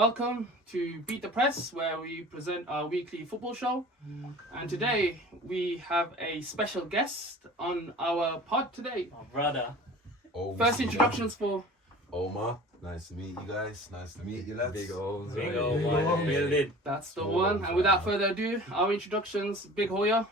Welcome to Beat the Press, where we present our weekly football show. And today we have a special guest on our pod today. My brother. First introductions for Omar. Nice to meet you guys. Nice to meet you, lads. Big old man building. That's the one. And without further ado, our introductions. Big Hoya.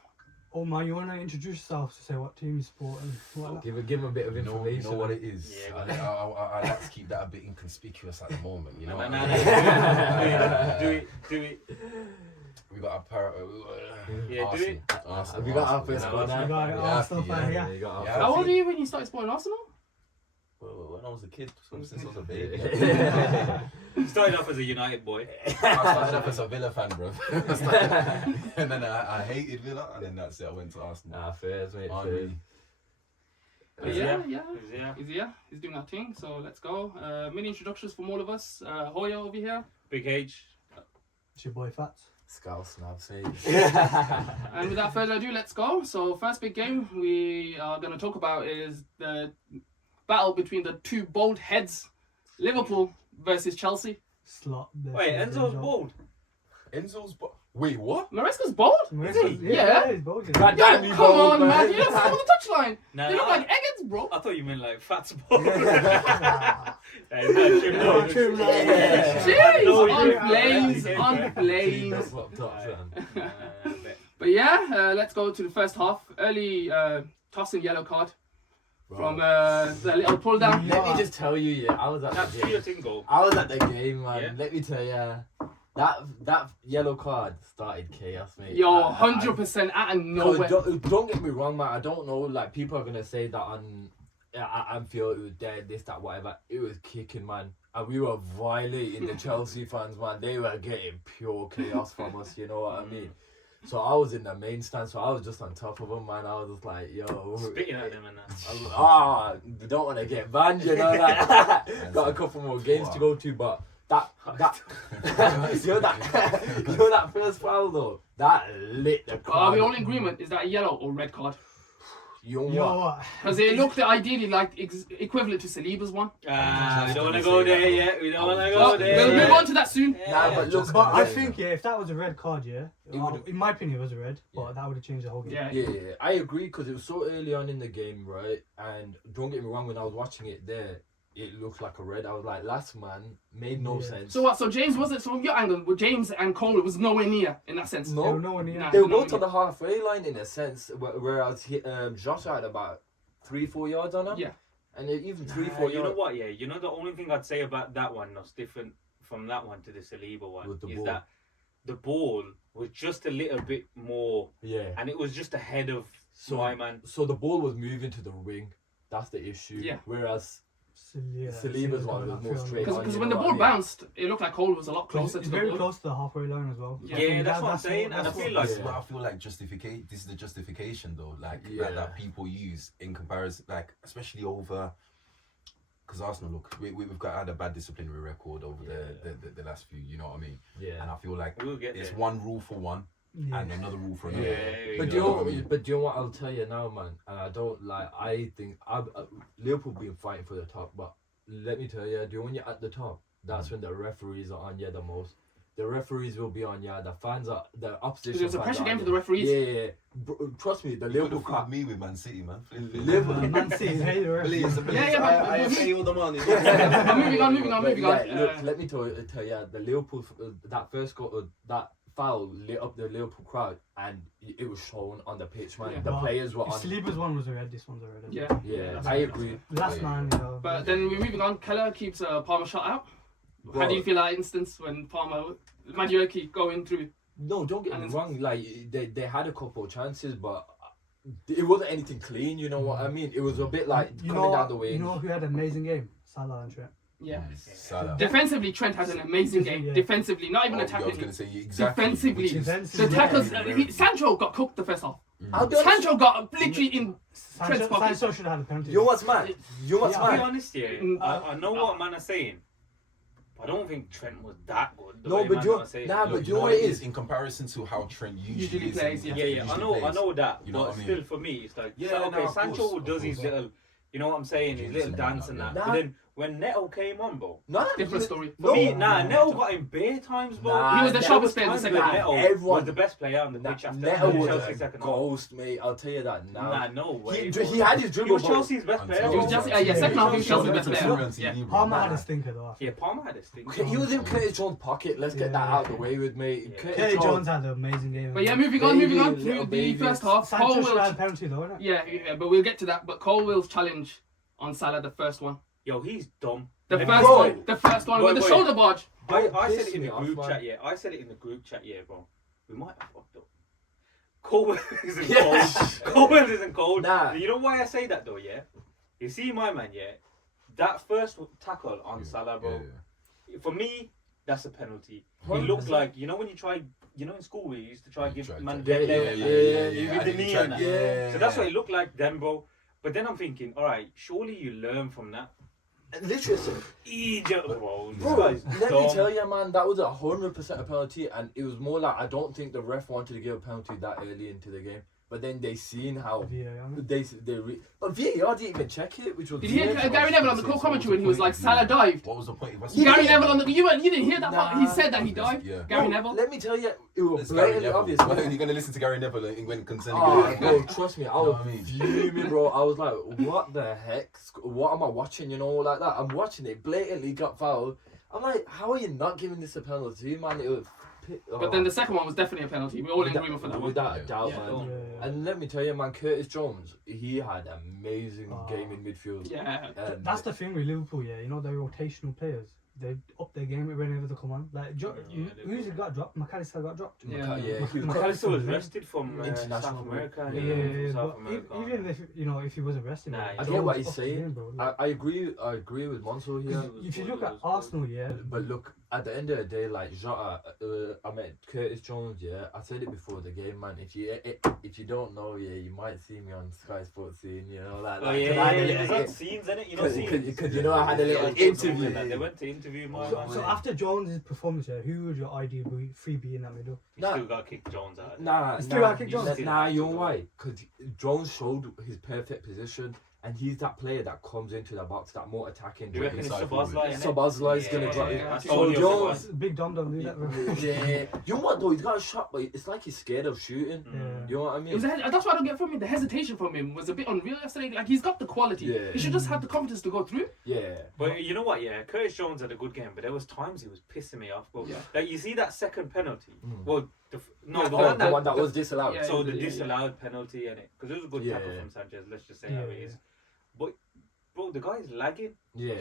Omar, you want to introduce yourself to say what team you support and what? Give him a bit of information. You know what it is. Yeah, I like to keep that a bit inconspicuous at the moment. You know what I mean? Do it. We got our Yeah, do it. Arsenal. We got our first No, squad now. We got Arsenal fan, yeah. We got our Yeah. first- How old are you when you started supporting Arsenal? Well, when I was a kid, since I was a baby. Started off as a United boy. I started off as a Villa fan, bro. And then I hated Villa, and then that's it. I went to Arsenal. Nah, fairs, mate. Henry. But Yeah. yeah. He's doing that thing. So let's go. Many introductions from all of us. Hoya over here. Big H. It's your boy Fats. Scout snaps, mate. And without further ado, let's go. So first big game we are going to talk about is the battle between the two bold heads, Liverpool versus Chelsea. Slot. Wait, Enzo's bald. Enzo's. Wait, what? Maresca's bold? Is he? Yeah. he's bold. God Yeah, damn, you come bold, on, man. You don't see him on the touchline. Nah, They look nah. like eggheads, bro. I thought you meant like Fat's bald. Trim Jeez, No, on he flames, didn't. on flames. Nah, But yeah, let's go to the first half. Early tossing yellow card from the little pull down. Let me just tell you, yeah, I was at That's the game. your goal. I was at the game, man. Yeah. Let me tell you, that yellow card started chaos, mate. Yo, I- 100% out of Cause nowhere. don't get me wrong, man. I don't know. Like people are gonna say that on Anfield it was dead, this, that, whatever. It was kicking, man, and we were violating the Chelsea fans, man. They were getting pure chaos from us. You know what I mean? So I was in the main stand, so I was just on top of them, man. I was just like, yo, Spitting at them and that. we don't want to get banned, you know. Like, got a couple more games to go to, but that you know that first foul though, that lit the Are crowd. we all in agreement? Is that a yellow or red card? You know Yo, what? what? Because it looked ideally like equivalent to Saliba's one. We don't want to go there yet. We don't want to Well, go there. we'll move on to that soon. Nah, but look, But I think if that was a red card, would've- in my opinion, it was a red. Yeah. But that would have changed the whole game. Yeah. yeah, I agree because it was so early on in the game, right? And don't get me wrong, when I was watching it there, it looked like a red. I was like, last man made no Yeah. sense. So what? So James wasn't. So from your angle, well, James and Cole was nowhere near in that sense. No. There was no one here. Nah. They were No, both on the halfway line in a sense, whereas Josh had about 3-4 yards on him. Yeah. And even Nah, 3-4 you know yards. what? Yeah, you know the only thing I'd say about that one that's different from that one to the Saliba one With the is ball. that the ball was just a little bit more, Yeah. and it was just ahead of my man. So the ball was moving to the wing. That's the issue. Yeah. Whereas Yeah, Saliba's one was more straight on. Because you when the know ball what I mean? bounced, it looked like Cole was a lot closer It's to the very ball. close to the halfway line as well. Yeah. Yeah, that's what I'm saying, and I feel like This is what I feel like justificate. This is the justification though, like that people use in comparison, like especially over. Because Arsenal, look, we've had a bad disciplinary record over the last few. You know what I mean? Yeah. And I feel like we'll get it's there. one rule for one Yeah. and another rule for another. Yeah, But you know what I mean? do you know what I'll tell you now, man? And I don't like. I think Liverpool been fighting for the top, but let me tell you, do you know when you're at the top, that's when the referees are on you the most. The referees will be on you. The fans are the opposition. There's a fans pressure are game on for you. the referees. Yeah. Trust me, the You could Liverpool have crowd. fooled me with Man City, man. Liverpool. Man City, hey, the ref. Please, Yeah, I but- pay all the money. moving on. Look, let me tell you, the Liverpool that first goal, that foul lit up the Liverpool crowd, and it was shown on the pitch, man. Yeah. The players were If on. Saliba's one was a red, this one's a red. Yeah. Yeah, that's I right. agree. Last man, you know. But then we're moving on. Keller keeps Palmer shot out. How do you feel that instance when Palmer, imagine you keep going through? No, don't get And me it's- wrong. Like they had a couple of chances, but it wasn't anything clean. You know what I mean? It was a bit like coming down the wing. You know who had an amazing game? Salah and Trent. Yeah. Salah. Defensively, Trent had an amazing game. Yeah. Defensively, not even I was attacking. going to say exactly. Defensively. which is- Defensively. The tackles. Yeah. Sancho got cooked the first half. I'll be honest, Sancho got literally in Trent's pocket. Sancho should have had a penalty. you know what's mad? You know what's Yeah, To be mad? honest, yeah, Mm, I know what man are saying. I don't think Trent was that good. the No, way but man you- are saying nah, it. but Look, you know what it is? in comparison to how Trent Usually usually plays, is. yeah. Yeah, I know that. You know but what I mean? still, for me, it's like, Yeah, so, no, okay, of Sancho course, does of his course. little, you know what I'm saying, his little Jinxing dance and and that. that. But then when Neto came on, bro. No, Different story. For me, Neto got in bare times, bro. Nah, He was the Neto sharpest player in the times second when half. Neto Everyone- was the best player on the pitch after Neto was Chelsea a second half. ghost, mate. I'll tell you that now. Nah, no way. bro. He had his He dribble. was bro. Chelsea's best player. He He was bro. Chelsea, yeah, second half he was Chelsea's best player. Chelsea, Yeah. Palmer had a stinker though. Yeah, Palmer had a sting. He was in Curtis Jones' pocket. Let's get that Yeah. out of the way with, mate. Yeah. Curtis Kerry Jones. Jones had an amazing game. But yeah, moving on Baby, to little the babies. first half. Cole Sancho should will, have had a penalty though, innit? yeah, but we'll get to that. But Cole Will's challenge on Salah, the first one. Yo, he's dumb. The Like, first bro. one, the first one with the Wait. shoulder barge. I Don't said piss it in me the off, group man. chat, yeah. I said it in the group chat, yeah, bro. We might have fucked up. Cole isn't Yeah. cold. Cole isn't cold. Nah. You know why I say that though, yeah? You see my man, yeah? That first tackle on Salah, bro. For me, that's a penalty. He 100%. looked like, you know when you try, you know in school we used to try to give Try- man Yeah, dead yeah, level, yeah, like, yeah, you yeah. with the And he knee tried- and that. yeah. So that's what it looked like then, bro. But then I'm thinking, alright, surely you learn from that. Literally. Egypt, bro. This Bro, guy's let me dumb. tell you, man, that was 100% a penalty, and it was more like I don't think the ref wanted to give a penalty that early into the game. But then they seen how but VAR didn't even check it, which was. Did you hear weird. Gary Neville on the co-commentary when he was like, Salah dived? What was the point? Gary Neville on the, you didn't hear that part? He Nah. said that he dived. Yeah. Gary Bro, Neville. Let me tell you, it was It's Gary blatantly Neville. obvious. Why are you going to listen to Gary Neville when concerning Oh, bro, trust me, I You know was what I mean? fuming, bro. I was like, what the heck? What am I watching, you know, like that? I'm watching it, blatantly got fouled. I'm like, how are you not giving this a penalty, man? It was... But then the second one was definitely a penalty. We're all in agreement for that one. Without a doubt, Yeah. man. Yeah. And let me tell you, man, Curtis Jones, he had an amazing game in midfield. Yeah. And That's the thing with Liverpool, yeah. You know, they're rotational players. They up their game whenever they come on. Like, who's got dropped? McAllister got dropped. Yeah. he was McAllister was rested from International South America. Yeah, from South but America. even if he wasn't resting, Nah, like, I get Jones what he's upped the saying. game, bro. Like, I agree with Monso here. if you look at Arsenal, yeah, But look, at the end of the day, like Jota, I met Curtis Jones. Yeah, I said it before the game, man. If you don't know, yeah, you might see me on Sky Sports scene. You know, like. Oh like, yeah, 'cause I had a there's little- that scenes in it, you know, scenes. Because you know I had a little interview. They went to interview my so, man. so after Jones' performance, yeah, who would your ideal free be in that middle? You Nah. still got to kick Jones out. Nah, Still gotta kick Jones. Nah, you know why? Because Jones showed his perfect position, and he's that player that comes into the box, that more attacking. Do you reckon it's Inside Szoboszlai, innit? Szoboszlai is gonna Yeah, drop yeah, it. yeah. So Only Jones, Big Dom don't do that, bro. yeah. You know what though? He's got a shot, but it's like he's scared of shooting. Mm. You know what I It mean? was that's what I don't get from him. The hesitation from him was a bit unreal yesterday. Like, he's got the quality. Yeah. He should just have the confidence to go through. Yeah. But you know what? Yeah, Curtis Jones had a good game, but there was times he was pissing me off. But Yeah. like you see that second penalty. Mm. Well, the Oh, the one that was disallowed. Yeah. So the yeah. disallowed penalty in it because it was a good Yeah, tackle yeah. from Sanchez. Let's just say how it Yeah. is. But bro, the guy's lagging. Yeah.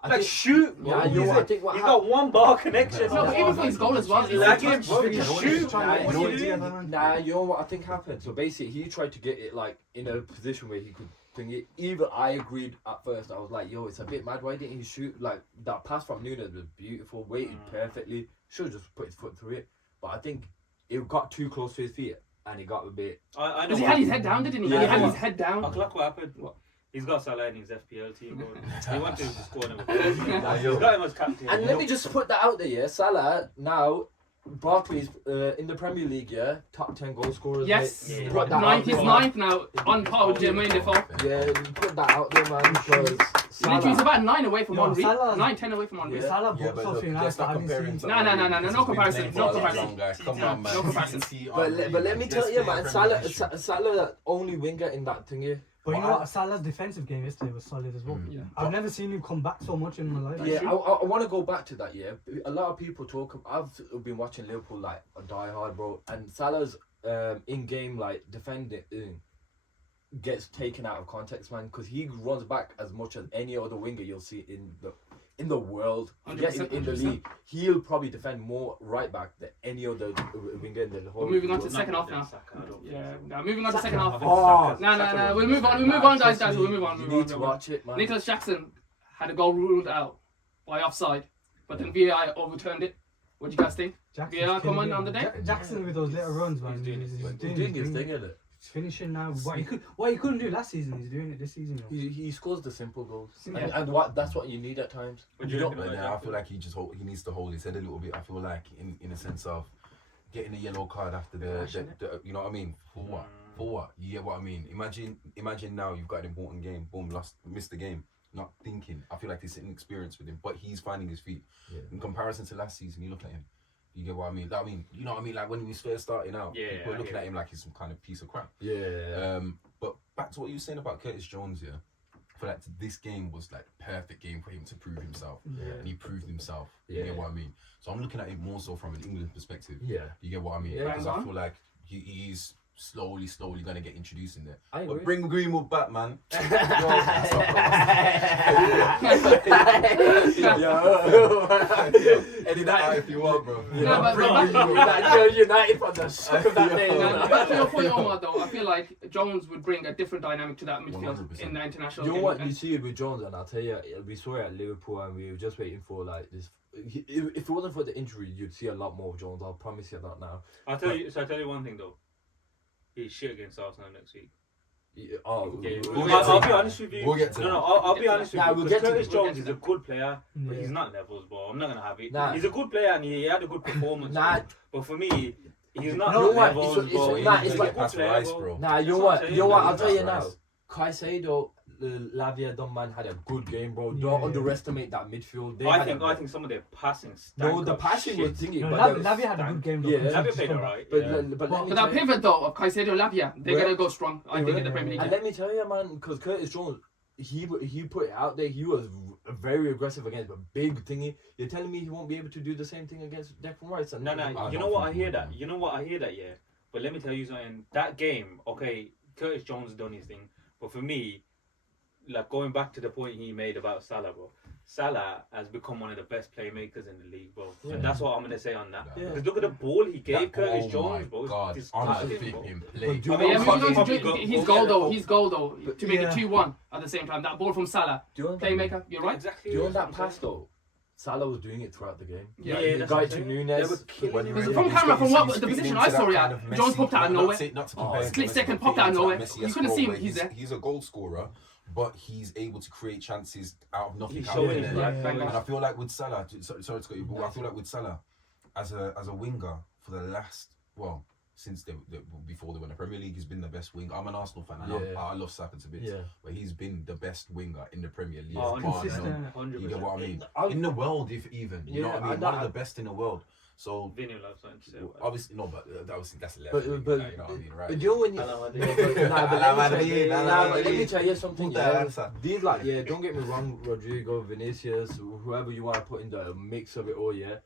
I Like think- shoot, bro. Yeah, you know what, I think what he's hap- got one bar connection. No, but even for his goal as well. He's lagging, bro. He's Just just shoot. trying Nah, to- What you are know you what- doing? Nah, you know what I think happened? So basically, he tried to get it like in a position where he could think it. Even I agreed at first. I was like, yo, it's a bit mad. Why didn't he shoot? Like that pass from Nunes was beautiful, waited perfectly. Should have just put his foot through it. But I think it got too close to his feet and it got a bit. I know. Because he had his head down, didn't he? Yeah, he had yeah. his head down. Look what happened. What? He's got Salah in his FPL team. Bro. He wanted to score number Nah, 4. yo. He's got him as captain. And let me just put that out there, yeah. Salah now, Barclays in the Premier League, yeah, top 10 goal scorers. Yes. mate. Yeah. Put that out Ninth, he's there. ninth now, on par with Jermaine Defoe. Yeah, put that out there, man. Because Literally, he's about 9 away from Yo, Henry. Salah- 9, 10 away from Henry. Yeah. Salah Yeah, brought but something look, else let's that not I didn't compare him see. to No, no, no, no, no He's been comparison, playing no for a comparison. long, guys. Come on, man. No comparison. But let me tell you, man, Salah that only winger in that thingy. But you know what? Salah's defensive game yesterday was solid as well. Yeah. I've never seen him come back so much in my life. Yeah, I want to go back to that. Yeah, a lot of people talk. I've been watching Liverpool like a diehard, bro, and Salah's in-game like defending gets taken out of context, man, because he runs back as much as any other winger you'll see in the world. Yeah, in the 100%. league, he'll probably defend more right back than any other winger in the whole. We're moving on to world. second half now. Yeah, now moving on to second half. Oh, No, we'll move on, guys, we'll move on. You Move need on, to move on. watch it, man. Nicholas Jackson had a goal ruled out by offside, but then VAR overturned it. What do you guys think? Jackson's VAR come killing on it. the day? Jackson with those little runs, man. He's doing He's his He's doing his thing, isn't it? He's finishing now. What he couldn't do last season, he's doing it this season. Yo. He scores the simple goals, Yeah. and that's what you need at times. What do You you don't- reckon But about then I that? feel like he needs to hold his head a little bit. I feel like in a sense of getting a yellow card after the you know what I mean? For what? For what? You get what I mean? Imagine now you've got an important game. Boom, missed the game. not thinking. I feel like there's inexperience with him, but he's finding his feet. Yeah. In comparison to last season, you look at him. You get what I mean? You know what I mean? Like when he was first starting out, people were looking at him like he's some kind of piece of crap. Yeah. But back to what you were saying about Curtis Jones, yeah. I feel like this game was like the perfect game for him to prove himself. Yeah. And he proved himself. You get what I mean? So I'm looking at it more so from an England perspective. Yeah. You get what I mean? Yeah, Because I feel like he's slowly going to get introduced in there. I agree. But bring Greenwood back, man. Yo. Eddie that if you want, bro. United from the shock of that day. Back to your point, Omar, though, I feel like Jones would bring a different dynamic to that midfield 100%. in the international You know game. what you see with Jones, and I'll tell you, we saw it at Liverpool, and we were just waiting for like this. If it wasn't for the injury, you'd see a lot more of Jones. I'll promise you that now. I'll tell you one thing though. He's shit against Arsenal next week. Yeah, oh, Okay, We'll I'll be honest with you. We'll get to No, that. I'll be honest with Nah, you. we'll Because get to Curtis that. Jones is a good player, but Yeah. he's not levels, bro. I'm not gonna have it. Nah. He's a good player and he had a good performance. Nah. But for me, he's not You know what? levels, It's- bro. it's- nah, He's it's a like good past player, Rice, bro. bro. Nah, you know That's what? what I'm You know what? saying. I'll tell you now. Rice. Caicedo, Lavia, Dunman had a good game, bro. Don't Yeah. underestimate that midfield. They I had think a- some of their passing. No, the stank passing of was shit. thingy, No, but Lavia had a good game. though, Yeah. compared Lavia to played Stoke. alright. But, yeah. let me But that tell you- pivot though of Caicedo Lavia, they're Well- gonna go strong. I think in the Premier League. And let me tell you, man, because Curtis Jones, he put it out there. He was very aggressive against a big thingy. You're telling me he won't be able to do the same thing against Declan Rice? And No. I You don't know what? I think hear he that. will. You know what? I hear that. Yeah. But let me tell you something. That game, okay, Curtis Jones done his thing. But for me, like going back to the point he made about Salah, bro. Salah has become one of the best playmakers in the league, bro. Yeah. And that's what I'm gonna say on that. Yeah. Because look at the ball he gave Curtis Oh Jones, my bro. It's God, disgusting, unfit bro. him But play. do you But yeah, know moving what- on Probably to go- his go goal get though. the His goal though to make it Yeah. 2-1 at the same time. That ball from Salah, Do you know playmaker. You're right. Exactly. Do you know that's that what I'm pass saying. though? Salah was doing it throughout the game. Yeah, He that's got what it I'm to saying. Nunes. They were killing When him. he From really- camera, from he's what fitting the position into I that saw it kind at, of Jones Messi- popped out of not nowhere. to- not to Oh. compare him to Split Messi, second, but popped out of fitting into nowhere. that Messi-esque You couldn't role see him, where he's there. He's a goal scorer, but he's able to create chances out of nothing. He's out showing of his there. black Yeah. bangers. And I feel like with Salah, sorry to cut you, but I feel like with Salah, as a winger for the last, well, since before they won the Premier League, he's been the best winger. I'm an Arsenal fan, and Yeah. I love Saka to bits, Yeah. but he's been the best winger in the Premier League. Oh, bar consistent. none. 100%. You get what I mean? I- In the world, if even, you know Yeah, what I mean? and One of that- the best in the world. So Vinny will have something to say about that. obviously, no, but obviously that's a But level. but you know what I mean, right? but you know when you Hello, but Andy. let me tell you- Hello, but let me Andy. tell you something. Puta Yeah, lanza. these like don't get me wrong, Rodrigo, Vinicius, whoever you want to put in the mix of it all, yeah.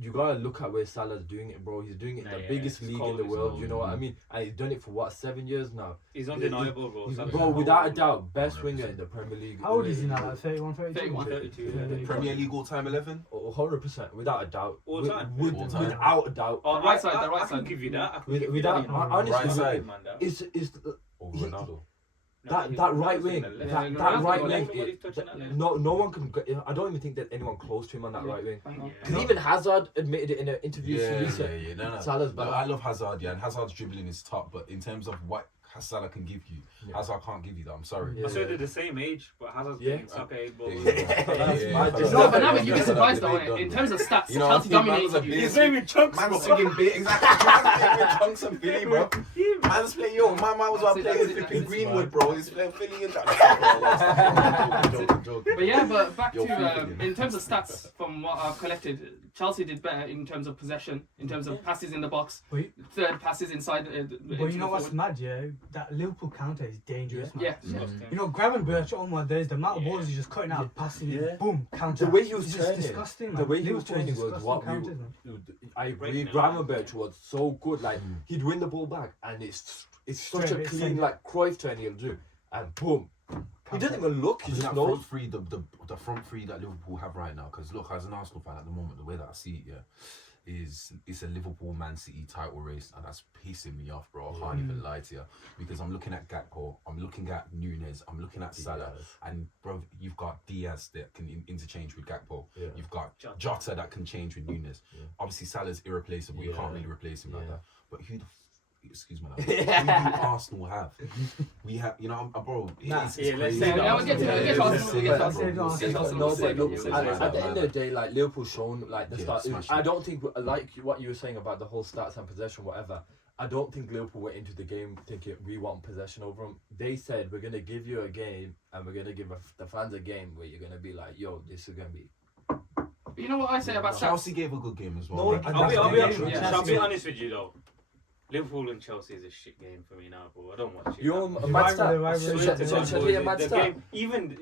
You gotta look at where Salah's doing it, bro. He's doing it in Yeah, the yeah, biggest it's league cold, in the it's world. cold. You know what I mean? And he's done it for what 7 years now. He's undeniable, bro. Salah's Bro, cold. without a doubt, best winger in the Premier League. How old is he now? Like 31, 32? 31, 32. Yeah. Premier League all-time 11. 100%, without a doubt. All time. All time. Without a doubt. Oh, The right side, the I right can side. give you that. I can With- give you without- that. honestly, Right side. Man, that. Is Or He- Ronaldo. that right wing, Left. Yeah, that Ronaldo, right Ronaldo, wing, nobody's touching that left. no one can. I don't even think there's anyone close to him on that right wing. Thank God. Because even Hazard admitted it in an interview. Yeah. No. Salah's No, better. I love Hazard, yeah, and Hazard's dribbling is top, but in terms of what Salah can give you, Yeah. Hazard can't give you that. I'm sorry. Yeah. I said they're the same age, but Hazard's Yeah. getting soccer age ball. That's No, but now you'd be surprised though. In terms of stats, You know, Chelsea I think man's a dominated you. bit- He's naming chunks, Man's bro. singing big, exactly. Man's playing with chunks and Philly, bro. Man's playing, yo, my man was out That's it, playing with that's it, flipping that's it, Greenwood, bro. He's playing Philly and that. Joking. But yeah, but back You're to freaking. in terms of stats from what I've collected, Chelsea did better in terms of possession, in terms of passes in the box, But, third passes inside. but you know what's mad, yeah? That Liverpool counter is dangerous, man. Yeah. You know, Gravenberch, oh my days, the amount of balls he's just cutting out, passing, Yeah. boom, counter. The way he was It's just turning, disgusting, man. the way he was Liverpool's turning was disgusting what we. counters, man. I agree. Breaking it. Gravenberch was so good. Like he'd win the ball back, and it's such a Straight, it's clean like- like Cruyff turn he'll do, and boom. He doesn't even look. He Isn't just that knows. front three, the front three that Liverpool have right now? Because look, as an Arsenal fan at the moment, the way that I see it, is it's a Liverpool Man City title race, and that's pissing me off, bro. I can't even lie to you, because I'm looking at Gakpo, I'm looking at Nunes, I'm looking at Salah, and bro, you've got Diaz that can interchange with Gakpo. Yeah. You've got Jota that can change with Nunes. Yeah. Obviously, Salah's irreplaceable. You Yeah. can't really replace him like Yeah. that. But who the excuse me, who do Arsenal have? We have, you know, bro. Nah. It's Yeah, let's crazy. say Yeah, we'll get to Yeah, Arsenal, let's we'll say get to that, Arsenal. bro. We'll say No, that, No, we'll say but look, that, we'll say at that, the end man. of the day, like Liverpool shown like the Yeah, start. smash I it. don't think like what you were saying about the whole stats and possession, whatever. I don't think Liverpool went into the game thinking we want possession over them. They said we're gonna give you a game and we're gonna give the fans a game where you're gonna be like, yo, this is gonna be. You know what I say about Chelsea gave a good game as well. No, Like, I'll be honest with you though. Liverpool and Chelsea is a shit game for me now, bro. I don't watch it. You're The mad rivalry- stat. Shall I tell you a mad the stat? game, even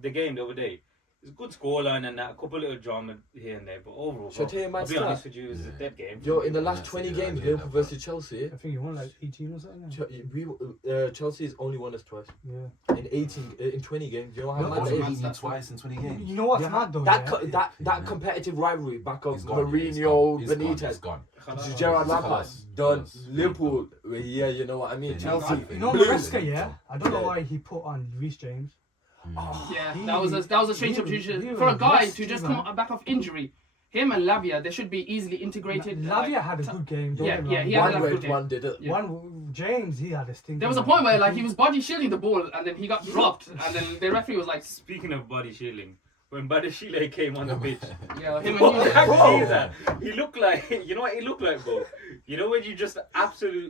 the game the other day, it's a good scoreline and that, a couple little drama here and there, but overall, Shall I tell you a mad I'll be stat? honest with you, it's a dead game. Yo, in the last Yeah, 20 yeah, games, yeah, Liverpool yeah. versus Chelsea, I think you won like 18 or something. Chelsea's only won us twice. Yeah. In 20 games. You know how What, mad was that it is? beating you twice in 20 games? You know what's Yeah, mad though? That yeah? that competitive rivalry back of He's gone, yeah, he's Mourinho, gone, he's gone, Benitez, he's gone. Gerard Lampard, Colours, done. colours. Liverpool, yeah, you know what I mean. Yeah, Chelsea, You know blue. Maresca, yeah? I don't know Yeah. why he put on Reece James. Yeah, He- that was a strange he- substitution he for a was guy rusty, to just man. come back off injury. Him and Lavia, they should be easily integrated. Lavia had a good game. Don't Yeah, get me yeah, wrong. he had One a went, good game. one did it. Yeah. One James, he had a stinker. There was a point where like he was body shielding the ball and then he got dropped and then the referee was like, Speaking of body shielding, when Badashile came on the pitch, yeah, him what and you. that? He looked like, you know what he looked like, bro? You know when you just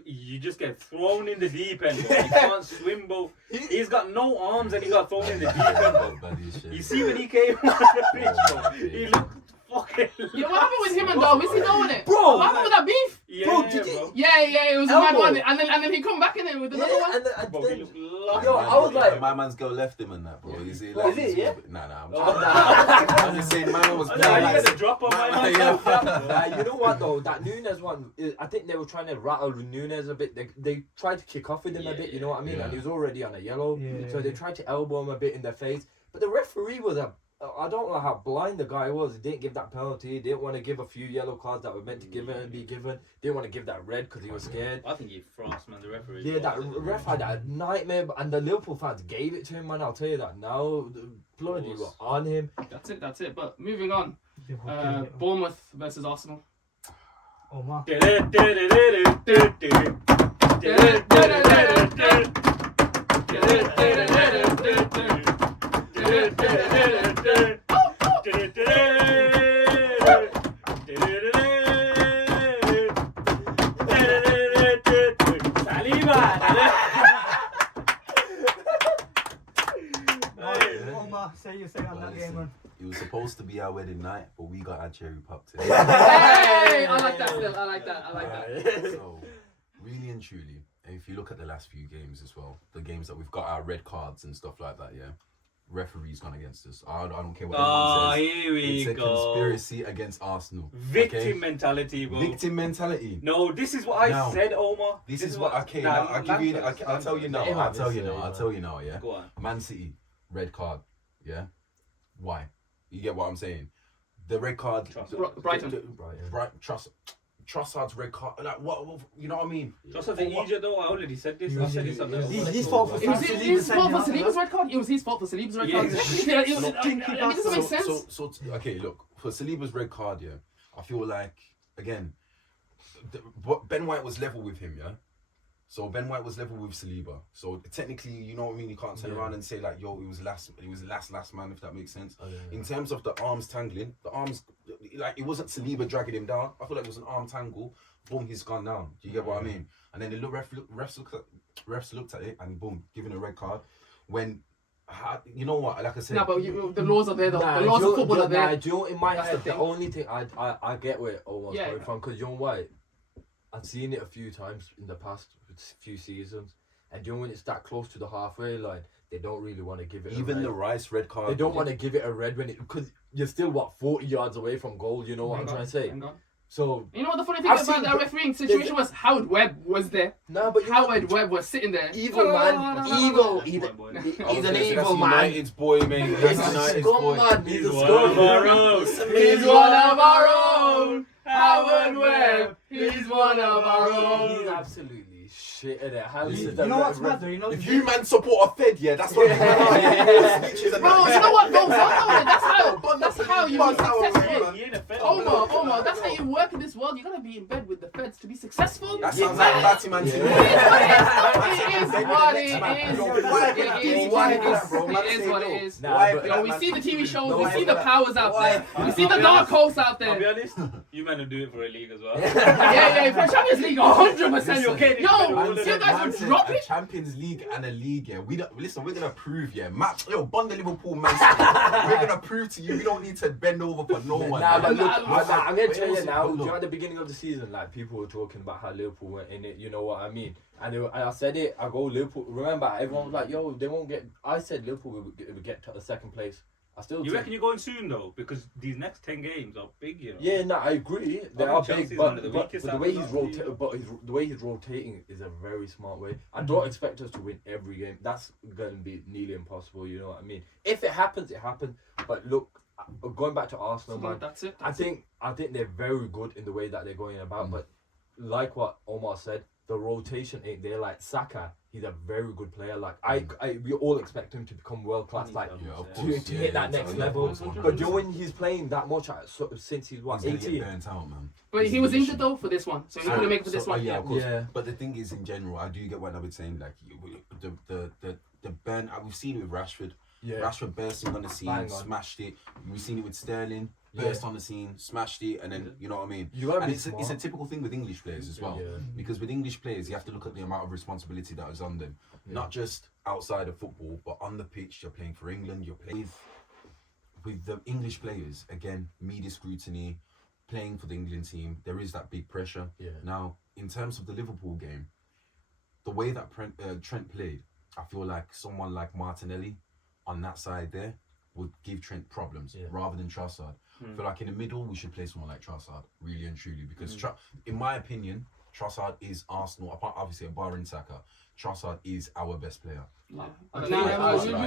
you just get thrown in the deep end, bro. You can't swim, bro. He's got no arms and he got thrown in the deep end, bro. You see when he came on the pitch, bro, he looked fucking. Yeah, what happened with him and Dom? Is he knowing it? Bro, What happened with that beef? Yeah, Bro, did bro. Yeah, it was a mad Elbow. one. And then he come back in it with another Yeah, one. and Bro, he then, looked lost. Yo, I was like- my man's girl left him and that, bro. Is it? Is it, yeah? Nah. Oh, I'm just saying, my man was. Nah, you got a drop on my man. you know what though? That Nunes one, I think they were trying to rattle Nunes a bit. They tried to kick off with him a bit, you know what I mean? Yeah. And he was already on a yellow, Yeah, so they tried to elbow him a bit in the face. But the referee was I don't know how blind the guy was. He didn't give that penalty. He didn't want to give a few yellow cards that were meant to give it and be given. Didn't want to give that red because he was scared. I think he frost, man, the referee. Yeah, that ref had a nightmare, and the Liverpool fans gave it to him, man. I'll tell you that now. The bloody were on him. That's it. But moving on, Bournemouth versus Arsenal. Omar. Omar, say you say on that game, man. It was supposed to be our wedding night, but we got our cherry popped. Hey, I like that still. I like that. So, really and truly, and if you look at the last few games as well, the games that we've got our red cards and stuff like that, yeah, referees gone against us. I don't care what Oh, anyone says. here we It's a go. conspiracy against Arsenal. Victim okay? mentality, bro. Victim mentality. No, this is what I Now, said, Omar. This is what. Okay, now I'll give you. I'll tell you now. Let him I'll have tell his you say, now. I'll man. tell you now. Yeah. Go on. Man City, red card. Yeah. Why? You get what I'm saying? The red card. Brighton. Trossard's red card. Like what? You know what I mean? Just as an Egypt, though, I already said this. I said this on the. His fault for It was Saliba his fault for sending out Saliba's red card. It was his fault for Saliba's red Yeah, card. exactly. Yeah, it doesn't make sense. So, okay, look, for Saliba's red card, yeah, I feel like, again, Ben White was level with him, yeah? So Ben White was level with Saliba. So technically, you know what I mean? You can't turn around and say like, yo, it was last man, if that makes sense. Oh, yeah. In terms of the arms tangling, the arms, like, it wasn't Saliba dragging him down. I feel like it was an arm tangle. Boom, he's gone down. Do you get what I mean? And then the refs looked at it and boom, given a red card. When, you know what, like I said. No, but the laws are there though. Nah, The laws of football are Nah, there. do you know, in my That's head, the the thing. only thing I get where Omar's Yeah. coming from, because Young White, I've seen it a few times in the past few seasons, and you know when it's that close to the halfway line, they don't really want to give it Even a red. the Rice red card. They don't want to give it a red because you're still 40 yards away from goal. You know what I'm trying to say? Hang on. So You know what the funny thing I've about seen that refereeing situation was? Howard Webb was there. no, but Howard Webb was sitting there. evil man, evil. He's an evil man. United's boy, man. He's That's a United's scum boy. man. He's a He's one scum of our man. own. He's one of our own. Howard Webb. He's one of our He's own. absolutely shit at it. How Listen, is You know what's mad though? You know, If you man support a Fed, yeah, that's what Yeah. snitches and Bro, you know what? No, that's how you be successful. He ain't a fed. Omar, that's how you work in this world. You gotta be in bed with the feds to be successful. That sounds like Batty Man. It is what it is. We see the TV shows, we see the powers out there, we see the dark hosts out I'll be there. honest, you man will do it for a league as well. Yeah, for Champions League, 100%. Yo, Man you said- guys man would said drop a it. Champions League and a league, yeah. We don't listen. We're gonna prove, yeah. Match, yo, bond the Liverpool man. We're gonna prove to you. We don't need to bend over for no one. Nah, but man. look, I'm gonna tell you Wales- now. look. You know, at the beginning of the season, like people were talking about how Liverpool were in it. You know what I mean? And I said it. I go Liverpool. Remember, everyone was like, "Yo, they won't get." I said Liverpool would get to the second place. I still. You think- reckon you're going soon though? Because these next 10 games are big, you know. Yeah, no, I agree. They I are think big, Chelsea's but, one of the but weakest the out way of he's the lot, rotating, the way he's rotating is a very smart way. I don't expect us to win every game. That's going to be nearly impossible. You know what I mean? If it happens, it happens. But look, going back to Arsenal, man, That's it. I think they're very good in the way that they're going about. But like what Omar said, the rotation ain't there. Like Saka, he's a very good player. Like we all expect him to become world class. Like Yeah, of to course, hit that next yeah, level. of course, But you know when he's playing that much since he's what, He's gonna get 18? burnt out, man. But he was injured though for this one, so he couldn't make it for this one. Yeah, of course. Yeah. But the thing is, in general, I do get what Navid's saying. Like the burn. We've seen it with Rashford. Yeah. Rashford bursting on the scene, Bang on. smashed it. We've seen it with Sterling, burst on the scene, smashed it, and then you know what I mean. You gotta And be it's a smart. typical thing with English players as well, Yeah. because with English players, you have to look at the amount of responsibility that is on them, not just outside of football, but on the pitch. You're playing for England. You're playing with the English players again. Media scrutiny, playing for the England team. There is that big pressure. Yeah. Now, in terms of the Liverpool game, the way that Trent played, I feel like someone like Martinelli on that side there would give Trent problems rather than Trossard. I feel like in the middle we should play someone like Trossard, really and truly, because in my opinion, Trossard is Arsenal. Apart obviously barring Saka, Trossard is our best player. We'll I move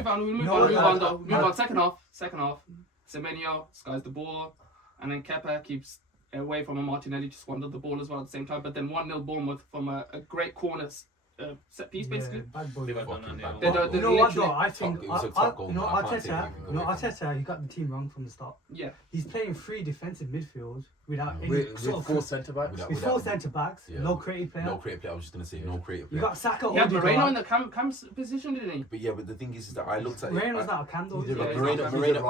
on. Second half. Semenyo skies the ball, and then Kepa keeps away from a Martinelli to squander the ball as well at the same time. But then 1-0 Bournemouth from a great corner set piece, basically. Bad boy. Liverpool Fucking on bad there. boy. You know what though? literally- I think It was a top goal, man. I can't take anything away from Arteta, he got the team wrong from the start. Yeah. He's playing 3 defensive midfields without any With sort of 4 centre backs. with 4 centre backs, Yeah. no creative player. No creative player. I was just gonna say no creative You player. got Saka. He had Odegaard. Moreno in the cam position, didn't he? But yeah, but the thing is that I looked at Moreno's it. not a candle. He's a Yeah,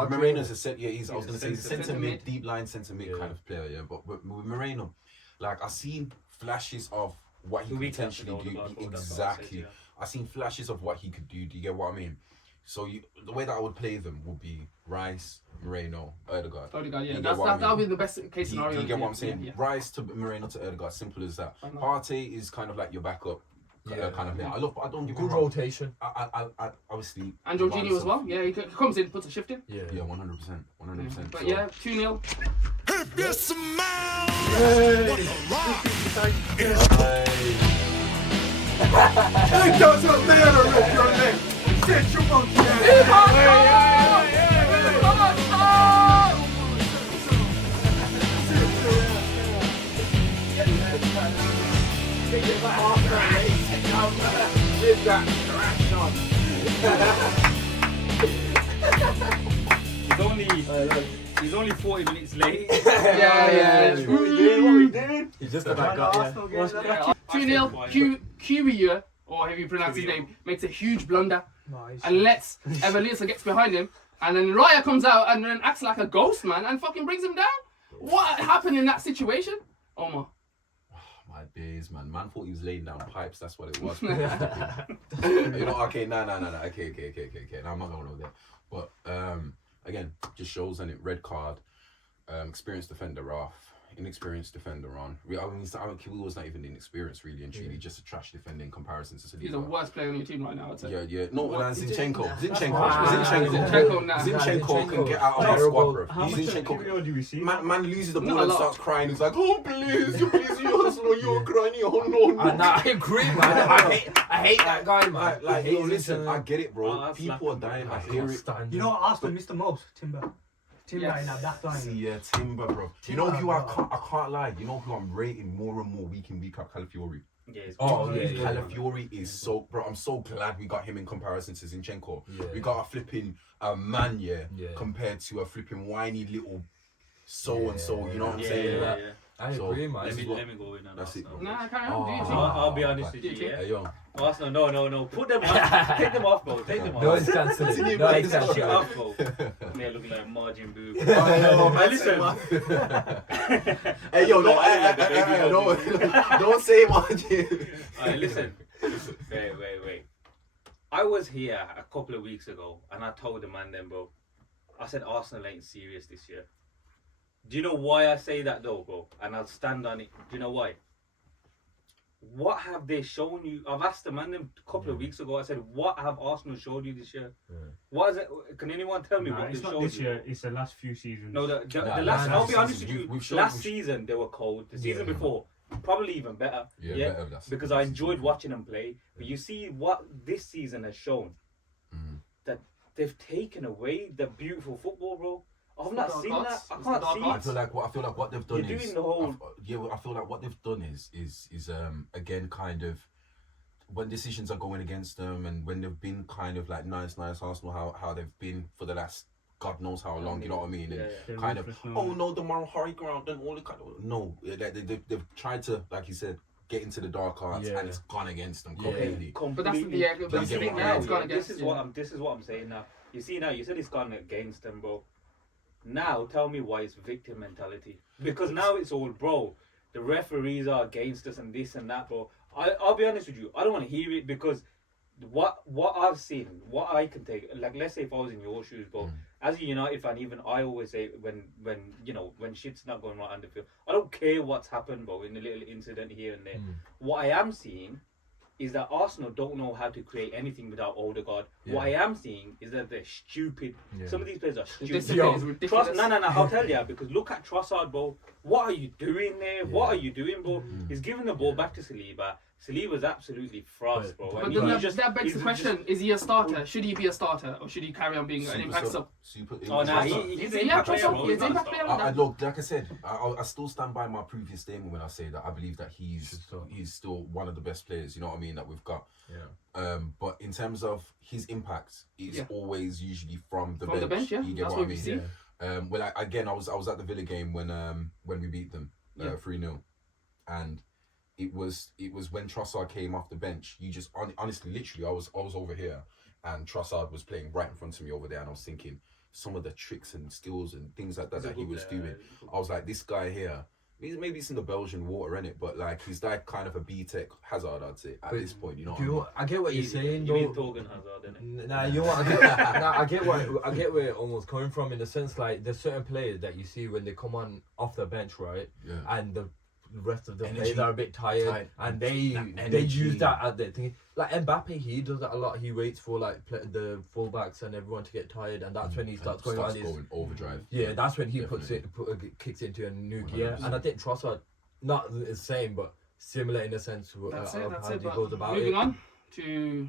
Moreno's a set. Yeah, I was gonna say he's a centre centre mid. mid, deep line centre mid kind of player. Yeah, but with Moreno, like I seen flashes of what he The could week potentially after do. the Liverpool, that's what I said, Exactly. yeah. I seen flashes of what he could do. Do you get what I mean? So the way that I would play them would be Rice, Moreno, Odegaard. Odegaard, yeah. You get That's what I that would be mean? the best case Do scenario. you get what I'm Yeah, saying? yeah. Rice to Moreno to Odegaard, simple as that. I know. Partey is kind of like your backup Yeah. kind of player. I don't give Good me wrong. rotation. I obviously. And Jorginho as well. Yeah, he comes in, puts a shift in. Yeah. Yeah, 100%, 100%. But So- yeah, 2-0. If you smile, Hey, don't tell me how to rip your neck. Sit your monkey ass. With that trash on. He's only 40 minutes late. Yeah. What we did? He's just about got Arsenal game, Yeah, 2-0. Kiwiya, or however you pronounce his name, makes a huge blunder Nice. and lets Evanilson gets behind him, and then Raya comes out and then acts like a ghost man and fucking brings him down. What happened in that situation, Omar? My days, man. Man thought he was laying down pipes. That's what it was. You know, okay, no. Okay. No, I'm not going over there. But again, just shows on it. Red card. Experienced defender off. Inexperienced defender on. I mean, Kiwi was not even inexperienced, really and truly. Just a trash defender in comparison to He's the Saliba. worst player on your team right now, I'd say. Yeah. No, Zinchenko. Zinchenko, nah. Zinchenko can get out of our squad, bro. Zinchenko. do we see? Man loses the Not ball a and lot. starts crying. He's like, oh, please, you're crying. Oh, no. I agree, man. I hate that guy, man. Like, I yo, hate listen, him. I get it, bro. Oh, that's People are laughing. dying. I I hear can't it. stand You him. know what Arsenal missed the most? Timber in Yes. that back line. See, yeah, Timber, bro. You know who I can't lie. You know who I'm rating more and more week in, week out? Calafiori. Yeah, it's Oh, good. yeah. Calafiori is so, bro. I'm so glad we got him in comparison to Zinchenko. Yeah. We got a flipping man, Yeah. compared to a flipping whiny little so and so. You know what I'm Yeah, saying? yeah, Like, yeah. I So, agree, man. Let me what- go in on that's it, Arsenal. bro. Nah, carry Oh, on. Do you So think? I'll be honest okay. with you, yeah. Hey, yo. Arsenal, no. Put them on. Take them off, bro. Take them off. No, it's cancelling. Continue, No, bro. it's Take that shit cancelling. off, bro. Yeah, looking like margin boob. Oh, yo, Hey, listen. Hey, yo, Like, I look like the baby don't say much. Alright, listen. Wait. I was here a couple of weeks ago and I told the man then, bro. I said Arsenal ain't serious this year. Do you know why I say that though, bro? And I'll stand on it. Do you know why? What have they shown you? I've asked the man them a couple of weeks ago. I said, what have Arsenal showed you this year? Yeah. What is it? Can anyone tell me Nah, what it's they not showed this you? year. It's the last few seasons. No, the Nah, last. nah, I'll be nah, honest with you. we've shown- Last we've- season they were cold. The season Yeah. before, probably even better. Yeah, better, that's- Because I enjoyed watching them play. But you see what this season has shown. Mhm. That they've taken away the beautiful football, bro. I've It's not the seen dark that. arts. I It's can't the dark see I it. feel like what they've done You're is doing the whole- I feel like what they've done is again kind of when decisions are going against them and when they've been kind of like nice Arsenal how they've been for the last God knows how long, you know what I mean? And Yeah. They're kind of, ruthless now. oh no, the moral high ground and all the kind of no, they've tried to, like you said, get into the dark arts Yeah. and it's gone against them Yeah. completely. But that's Completely. yeah. But That's you the get thing what I now. mean? It's gone against. This is what I'm saying now. You see now, you said it's gone against them, bro. Now tell me why it's victim mentality. Because now it's all, bro, the referees are against us and this and that, bro. I'll be honest with you, I don't want to hear it because what I've seen, what I can take, like let's say if I was in your shoes, bro, as a United fan, even I always say when shit's not going right on the field, I don't care what's happened, bro, in a little incident here and there. What I am seeing is that Arsenal don't know how to create anything without Odegaard. Yeah. What I am seeing is that they're stupid. Yeah. Some of these players are The stupid. discipline is ridiculous. No, I'll tell you, because look at Trossard, bro. What are you doing there? What are you doing, bro? He's giving the ball back to Saliba. Saliba's absolutely frost, bro. But And then he that begs the question: is he a starter? Should he be a starter, or should he carry on being an impact sub? Oh, nah, He's he's an an impact impact player, player. bro. He's He's an not impact a player. starter. Look, like I said, I still stand by my previous statement when I say that I believe that he's still one of the best players, you know what I mean, that we've got. Yeah. But in terms of his impact, it's Yeah. always usually from the From the bench, yeah. You get That's what I what we mean? see. Well, again, I was at the Villa game when we beat them 3-0, and it was when Trossard came off the bench. You just honestly, literally, I was over here, and Trossard was playing right in front of me over there, and I was thinking some of the tricks and skills and things like that that he was doing. I was like, this guy here, maybe it's in the Belgian water, innit? But like, he's like kind of a B-Tech Hazard, I'd say, at this point. You know what I mean? I get what you're saying, You mean though. Thorgan Hazard, innit? Nah, you know what? I get where it almost coming from, in the sense like there's certain players that you see when they come on off the bench, right? Yeah. And the rest of the Energy. players are a bit tired, and they energy. use that as their thing. Like Mbappe, he does that a lot. He waits for like the fullbacks and everyone to get tired, and that's when he starts going on his overdrive. yeah. That's when he Definitely. kicks into a new gear, and I think Trossard not the same, but similar in the sense of That's how it. he But goes about moving it. on to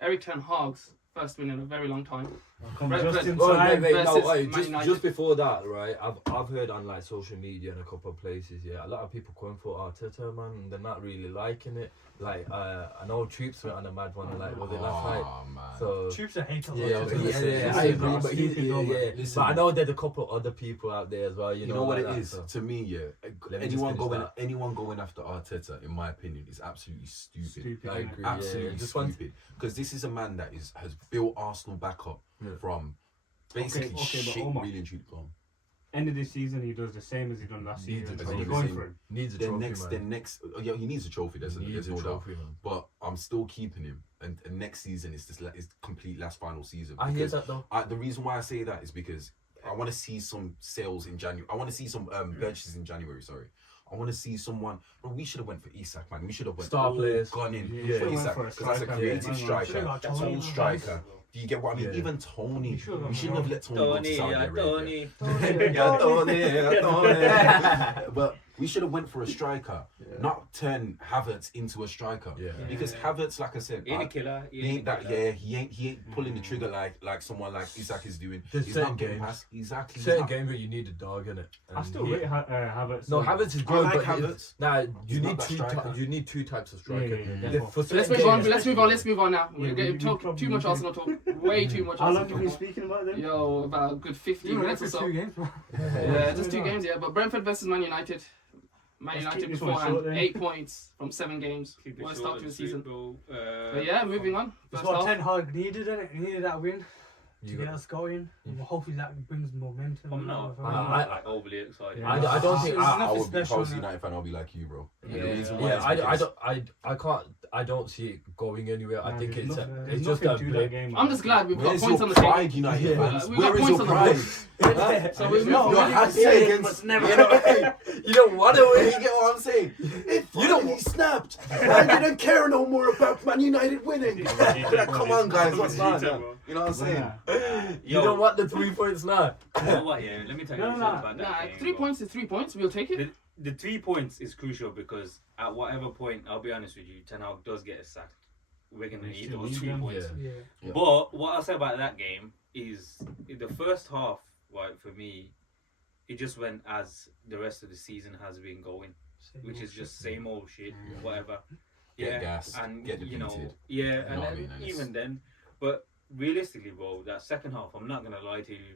Eric Ten Hag's first win in a very long time. Come Red- just in Oh, time. wait, no, versus wait, Man United. just before that, right? I've heard on like social media and a couple of places, yeah, a lot of people going for Arteta, man. They're not really liking it. Like, I know Troops went on a mad one, like, was it last night? Oh man. So Troops a hater. yeah, I was gonna say, I agree, but Listen, but I know there's a couple other people out there as well. You You know what like it that, is so. to me, yeah. Let me just finish that. Anyone going after Arteta, in my opinion, is absolutely stupid. I agree. Absolutely yeah. Just one. stupid. Because this is a man that has built Arsenal back up from basically Okay, but shit. Omar. Really and truly gone. End of this season, he does the same as he done last Needs season. a So trophy. you're going for it. Needs a The trophy, next, yeah, he needs a trophy. There's Needs no a doubt. trophy, man. But I'm still keeping him, and next season is is complete last final season. I hear Because that though. the reason why I say that is because I want to see some sales in January. I want to see some purchases in January. Sorry, I want to see someone. Bro, we should have went for Isak, man. We should have went Star players. gone in Yeah, for went Isak for a because that's a striker. creative Yeah, striker, man. that's all striker. Do you get what I mean? Yeah. Even Tony, Sure, we shouldn't have let Tony go to Tony, Saudi yeah, Arabia. Tony. Yeah, Tony. But We should have went for a striker, not turn Havertz into a striker. Yeah. Because Havertz, like I said, He ain't a killer. he ain't that. Yeah, he ain't pulling the trigger like someone like Isak is doing. There's He's certain not getting games. past. Exactly. he's Certain not- games where you need a dog in it. I still rate Havertz. No, Havertz is I good, like but Havertz. nah, He's you not need that two. striker. You need two types of Yeah, striker. yeah, Yeah, definitely. for So let's certain move on. games- Let's move on now. We're Yeah, getting we too probably much need Arsenal talk. Way too much. How long Arsenal have you been talk. speaking about them? Yo, about a good 15 minutes or so. 2 games, bro. Yeah, just 2 games, yeah. But Brentford versus Man United. Man Let's United keep this one beforehand, short then. 8 points from 7 games. Keep it Worst short start to and the season. sweet, bro. But yeah, moving on. That's First what half. Ten Hag needed, innit? He needed that win to You get got- us going. Well, hopefully that brings momentum. I'm not like overly excited. I don't think It's I nothing I would be if I was special, United fan. I'll be like you, bro. And Yeah, the reason why Yeah, is I because- don't see it going anywhere. I Nah, think there's it's nothing- it's there's just nothing a to that blip. game. I'm just glad we've got Where's points your on the table. pride, United Yeah. fans? We got Where is points your on the pride? table. So we move No, on. I had to say against. never- You know, hey, You don't want to you win. get what I'm saying? It You don't- finally snapped. I didn't care no more about Man United winning. Like, come on, guys, what's that? You know what I'm saying? You don't want the 3 points now. You know what, yeah, let me tell you No, something no, about that Nah, game, 3 bro. points is 3 points. We'll take it. The 3 points is crucial because at whatever point, I'll be honest with you, Ten Hag does get a sack. We're going to We need still those need 3 them. points. Yeah. Yeah. But what I'll say about that game is in the first half, right, for me, it just went as the rest of the season has been going, which is just same old shit, whatever. Get Yeah, gassed, and get you know, defeated. yeah, You know and what I then, mean? And even it's- then, but realistically, bro, that second half, I'm not gonna lie to you,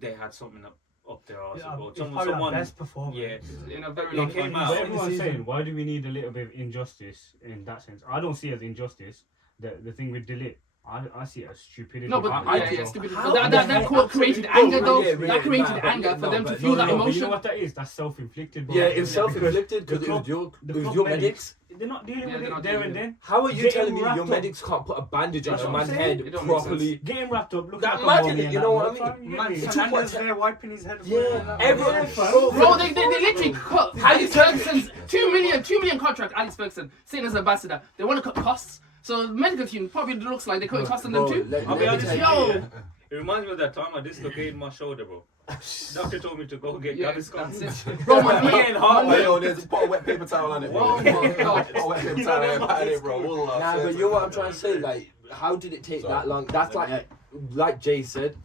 they had something up their arse, Yeah, bro. it's probably our Someone, best performance. yeah, In a very It long came time. out. But everyone's Season. saying, why do we need a little bit of injustice in that sense? I don't see it as injustice. The thing with delete, I see it as stupidity. No, but I yeah, think- stupid. How But that the quote created anger, though. That created but- anger for no, them to but feel that But you know emotion. what that is? That's self-inflicted. Bro. Yeah, it's self-inflicted because because the it was the your club medics. medics, they're not dealing Yeah, with they're it not there dealing and with then. How are you Getting telling me wrapped your up. medics can't put a bandage on That's a what I'm man's saying. head It don't make properly? Getting wrapped up, looking That like a imagine mummy it, and you that, know what I bro. mean? You Man, get me? Fernandes there wiping his head. Yeah, everyone. Yeah, Bro, they literally cut Alex Ferguson's 2 million contract. Alex Ferguson, sitting as ambassador. They want to cut costs. So the medical team probably looks like they're cutting costs on them too. I'll be honest with you, Yo. yeah. It reminds me of that time I dislocated my shoulder, bro. Doctor told me to go get Yeah, Gaviscon. that's it. Bro, my knee ain't hard. Oh, yo, there's put a wet paper towel on it, bro. Oh my God. Put a wet paper towel on it, bro. Wallah, Nah, but you know what I'm trying to say? Like, how did it take Sorry. that long? That's like Jay said,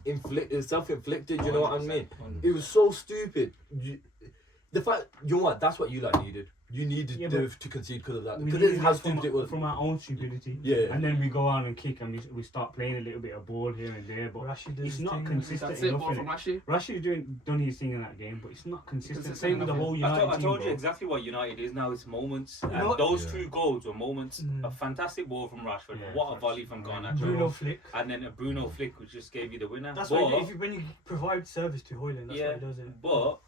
self-inflicted. You know what I mean? It was so stupid. The fact, you know what? That's what you needed. You needed Yeah, to concede because of that. We Because needed it's how it stupid it was. from our own stupidity. Yeah. And then we go on and kick and we start playing a little bit of ball here and there, but Rashid does it's his not thing. consistent That's it, enough. ball from innit? Rashi. Rashid's done his thing in that game, but it's not consistent. Consistent Same with the enough, whole I United told team, you bro. exactly what United is now. It's moments. You And know what? those Yeah. 2 goals were moments. Mm. A fantastic ball from Rashford. Yeah, What a facts. volley from Garnacho. Bruno flick. And then a Bruno flick, which just gave you the winner. That's but, what when you provide service to Hoyland, that's yeah, what he does. It. but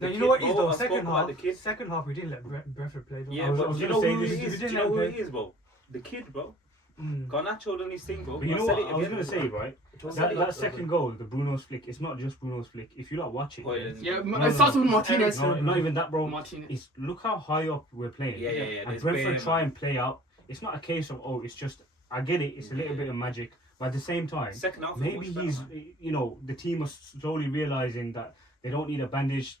Now, the you know what kid, is bro, though? I spoke about the kid. Second half we didn't let Brentford play. Though. Yeah, I was but gonna you know say who this he is- is? we Do you didn't know who let he is, bro? The kid, bro. Mm. Garnacho done his thing, bro. But you know said what? it I was again. going to say, right? That second goal, the Bruno's flick, it's not just Bruno's flick. If you watch it, Hoyland. Yeah, No, it starts with Martinez. no, not even that, bro. Martinez. It's look how high up we're playing. Yeah. And there's Brentford Bale, try man. and play out. It's not a case of it's just I get it. It's a little bit of magic, but at the same time, Second half, maybe was much he's better. the team are slowly realizing that they don't need a bandage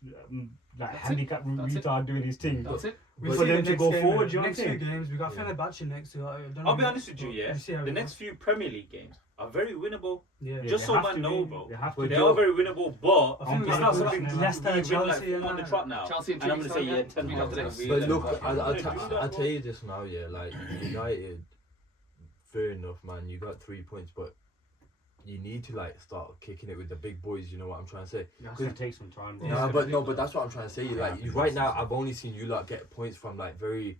like That's handicap That's it. retard doing his thing. That's it. We'll For see them the to next go game, forward, you know what I'm next few saying? games we got Yeah. Fenerbahce next. So I don't I'll know be how- honest with you, yeah. we'll see how The it next few Premier League games are very winnable. Yeah. Yeah, Just they so have man to know, be. bro. They have to They be. are very winnable, but I think On it's paper, not we like can- Leicester, we win like Chelsea, 4 on the trot now. Chelsea and And I'm gonna say, yeah, 10 we pounds got today. this. But look, Yeah. I'll tell you this now, yeah. Like United, fair enough, man. You got 3 points, but you need to start kicking it with the big boys. You know what I'm trying to say? That's gonna take some time, bro. Yeah. But that's what I'm trying to say. Like right now, I've only seen you get points from very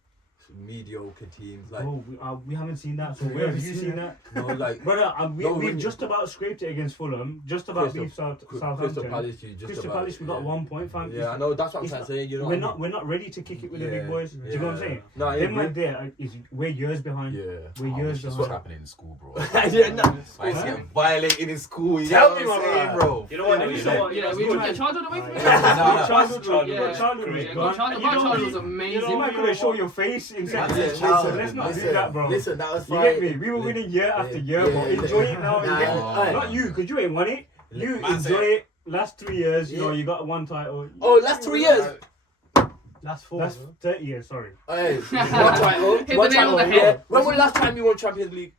mediocre teams. Like Bro, we haven't seen that. So Yeah, where have we've you seen seen that? no, like Brother, No, we've when- just about scraped it against Fulham. Just about beat Crystal Southampton. Palace, you just Crystal about, Palace, we got yeah. 1 point, fam. Yeah, I know. That's what I'm It's trying to not- say. You know, We're not ready to kick it with the big Yeah, boys. Do you know what I'm saying? No, I Them agree. right there we're years behind. Yeah. We're Oh, years it's just behind. what's happening in school, bro. Yeah, no. I used to get violated in school. You Tell know me, what I'm my saying, man. bro? You know what? Yeah, You know what? yeah, we Good. took your childhood away from you. Childhood, Yeah. Childhood was Yeah, gone. childhood- You my don't childhood need- was amazing. You might could have shown your face in That's second. it, childhood. Let's not do Listen, that, bro. Listen, that was You fine. get me? We were winning year after year, Yeah, but yeah, enjoy yeah. it now. You get me? Nah, Not you, because you ain't won it. You Man enjoy said- it. last 3 years, you Yeah. know, you got one title. Oh, last 3 years. Last 4. That's 30 years. Sorry. Hey, one title. Hit the One nail on title. the head. Yeah. When was the last time you won Champions League?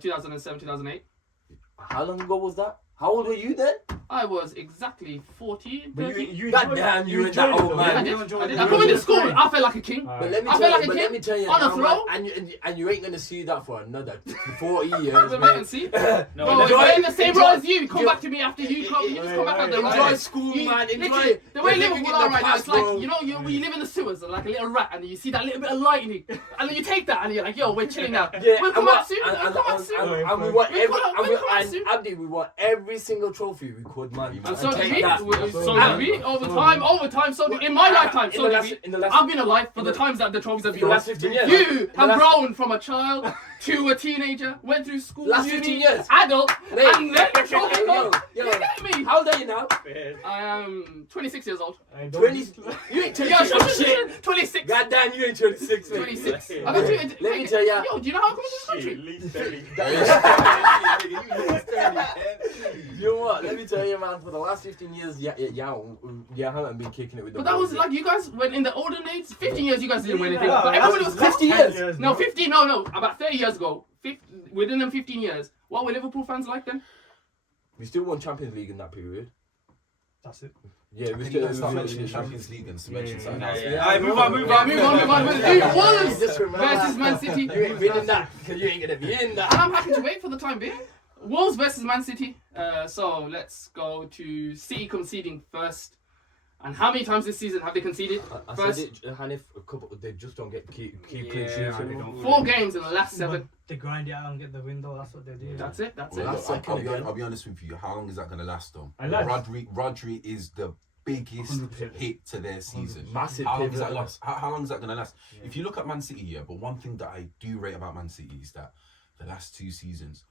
2007, 2008. How long ago was that? How old were you then? I was exactly 14, But 13. you God enjoyed- damn, you ain't enjoyed that it, old, though. man. Yeah, I did. You I enjoyed did. it. I come into school. Great. I felt like a king. But let me I tell feel you, like a but kid let me tell you on a now, throne. man, and you ain't gonna see that for another 40 years, Wait man. and see. No, Bro, enjoy- we're in the same row as you. Come enjoy- back to me after you come. You just come back out the Enjoy right. school, You- man. Enjoy literally, it. the way You're living Liverpool in are the right now, past, it's like, bro. you know, you live in the sewers like a little rat, and you see that little bit of lightning, and then you take that, and you're like, yo, we're chilling now. Yeah, We'll come out soon. and We'll come out soon. we want We'll every, come out- and, we'll come out and soon. Abdi, we want every single trophy we could, man. And so did take we. that. So did we. Over time. So did in my lifetime. So did we. In the last, I've been alive for the times that the trophies have in been the last lost. 15 years. You have last- grown from a child to a teenager, went through school, Last uni, 15 years. adult, Mate. and then the trophy Yo, comes. yo. You get me? How old are you now? I am 26 years old. I don't- 20. You ain't Yeah, 26 shit. 26. God damn, you ain't 26, man. 26. Yeah. I got you. Let me tell ya. Yo, do you know how I come into this country? Least 30. You know what? Let me tell you, man. For the last 15 years, yeah, haven't been kicking it with the. But that was boys. like you guys when in the olden days. 15 years, you guys didn't win anything. Yeah, But everybody was that's 50 10 years. No, 15. No. About 30 years ago. Within them 15 years, what were Liverpool fans like then? We still won Champions League in that period. That's it. Yeah, We still start mentioning Champions League and mention Yeah, something Yeah, else. yeah. Alright, move on. Yeah, move on. It was Just remember versus that. Man City. You ain't winning that because you ain't gonna be in that. And I'm happy to wait for the time being. Wolves versus Man City. So let's go to City conceding first. And how many times this season have they conceded? I First, said it, Hanif, a couple. They just don't get keep clean Yeah, sheets they anymore. don't. 4 games in the last 7. But they grind it out and get the win though. That's what they do. That's it. That's Well, it. That's look, second again. I'll be honest with you. How long is that going to last, though? And that's- Rodri is the biggest 100%. hit to their season. Massive How long is pivot. that last? How long is that going to last? If you look at Man City here, but one thing that I do rate about Man City is that the last 2 seasons,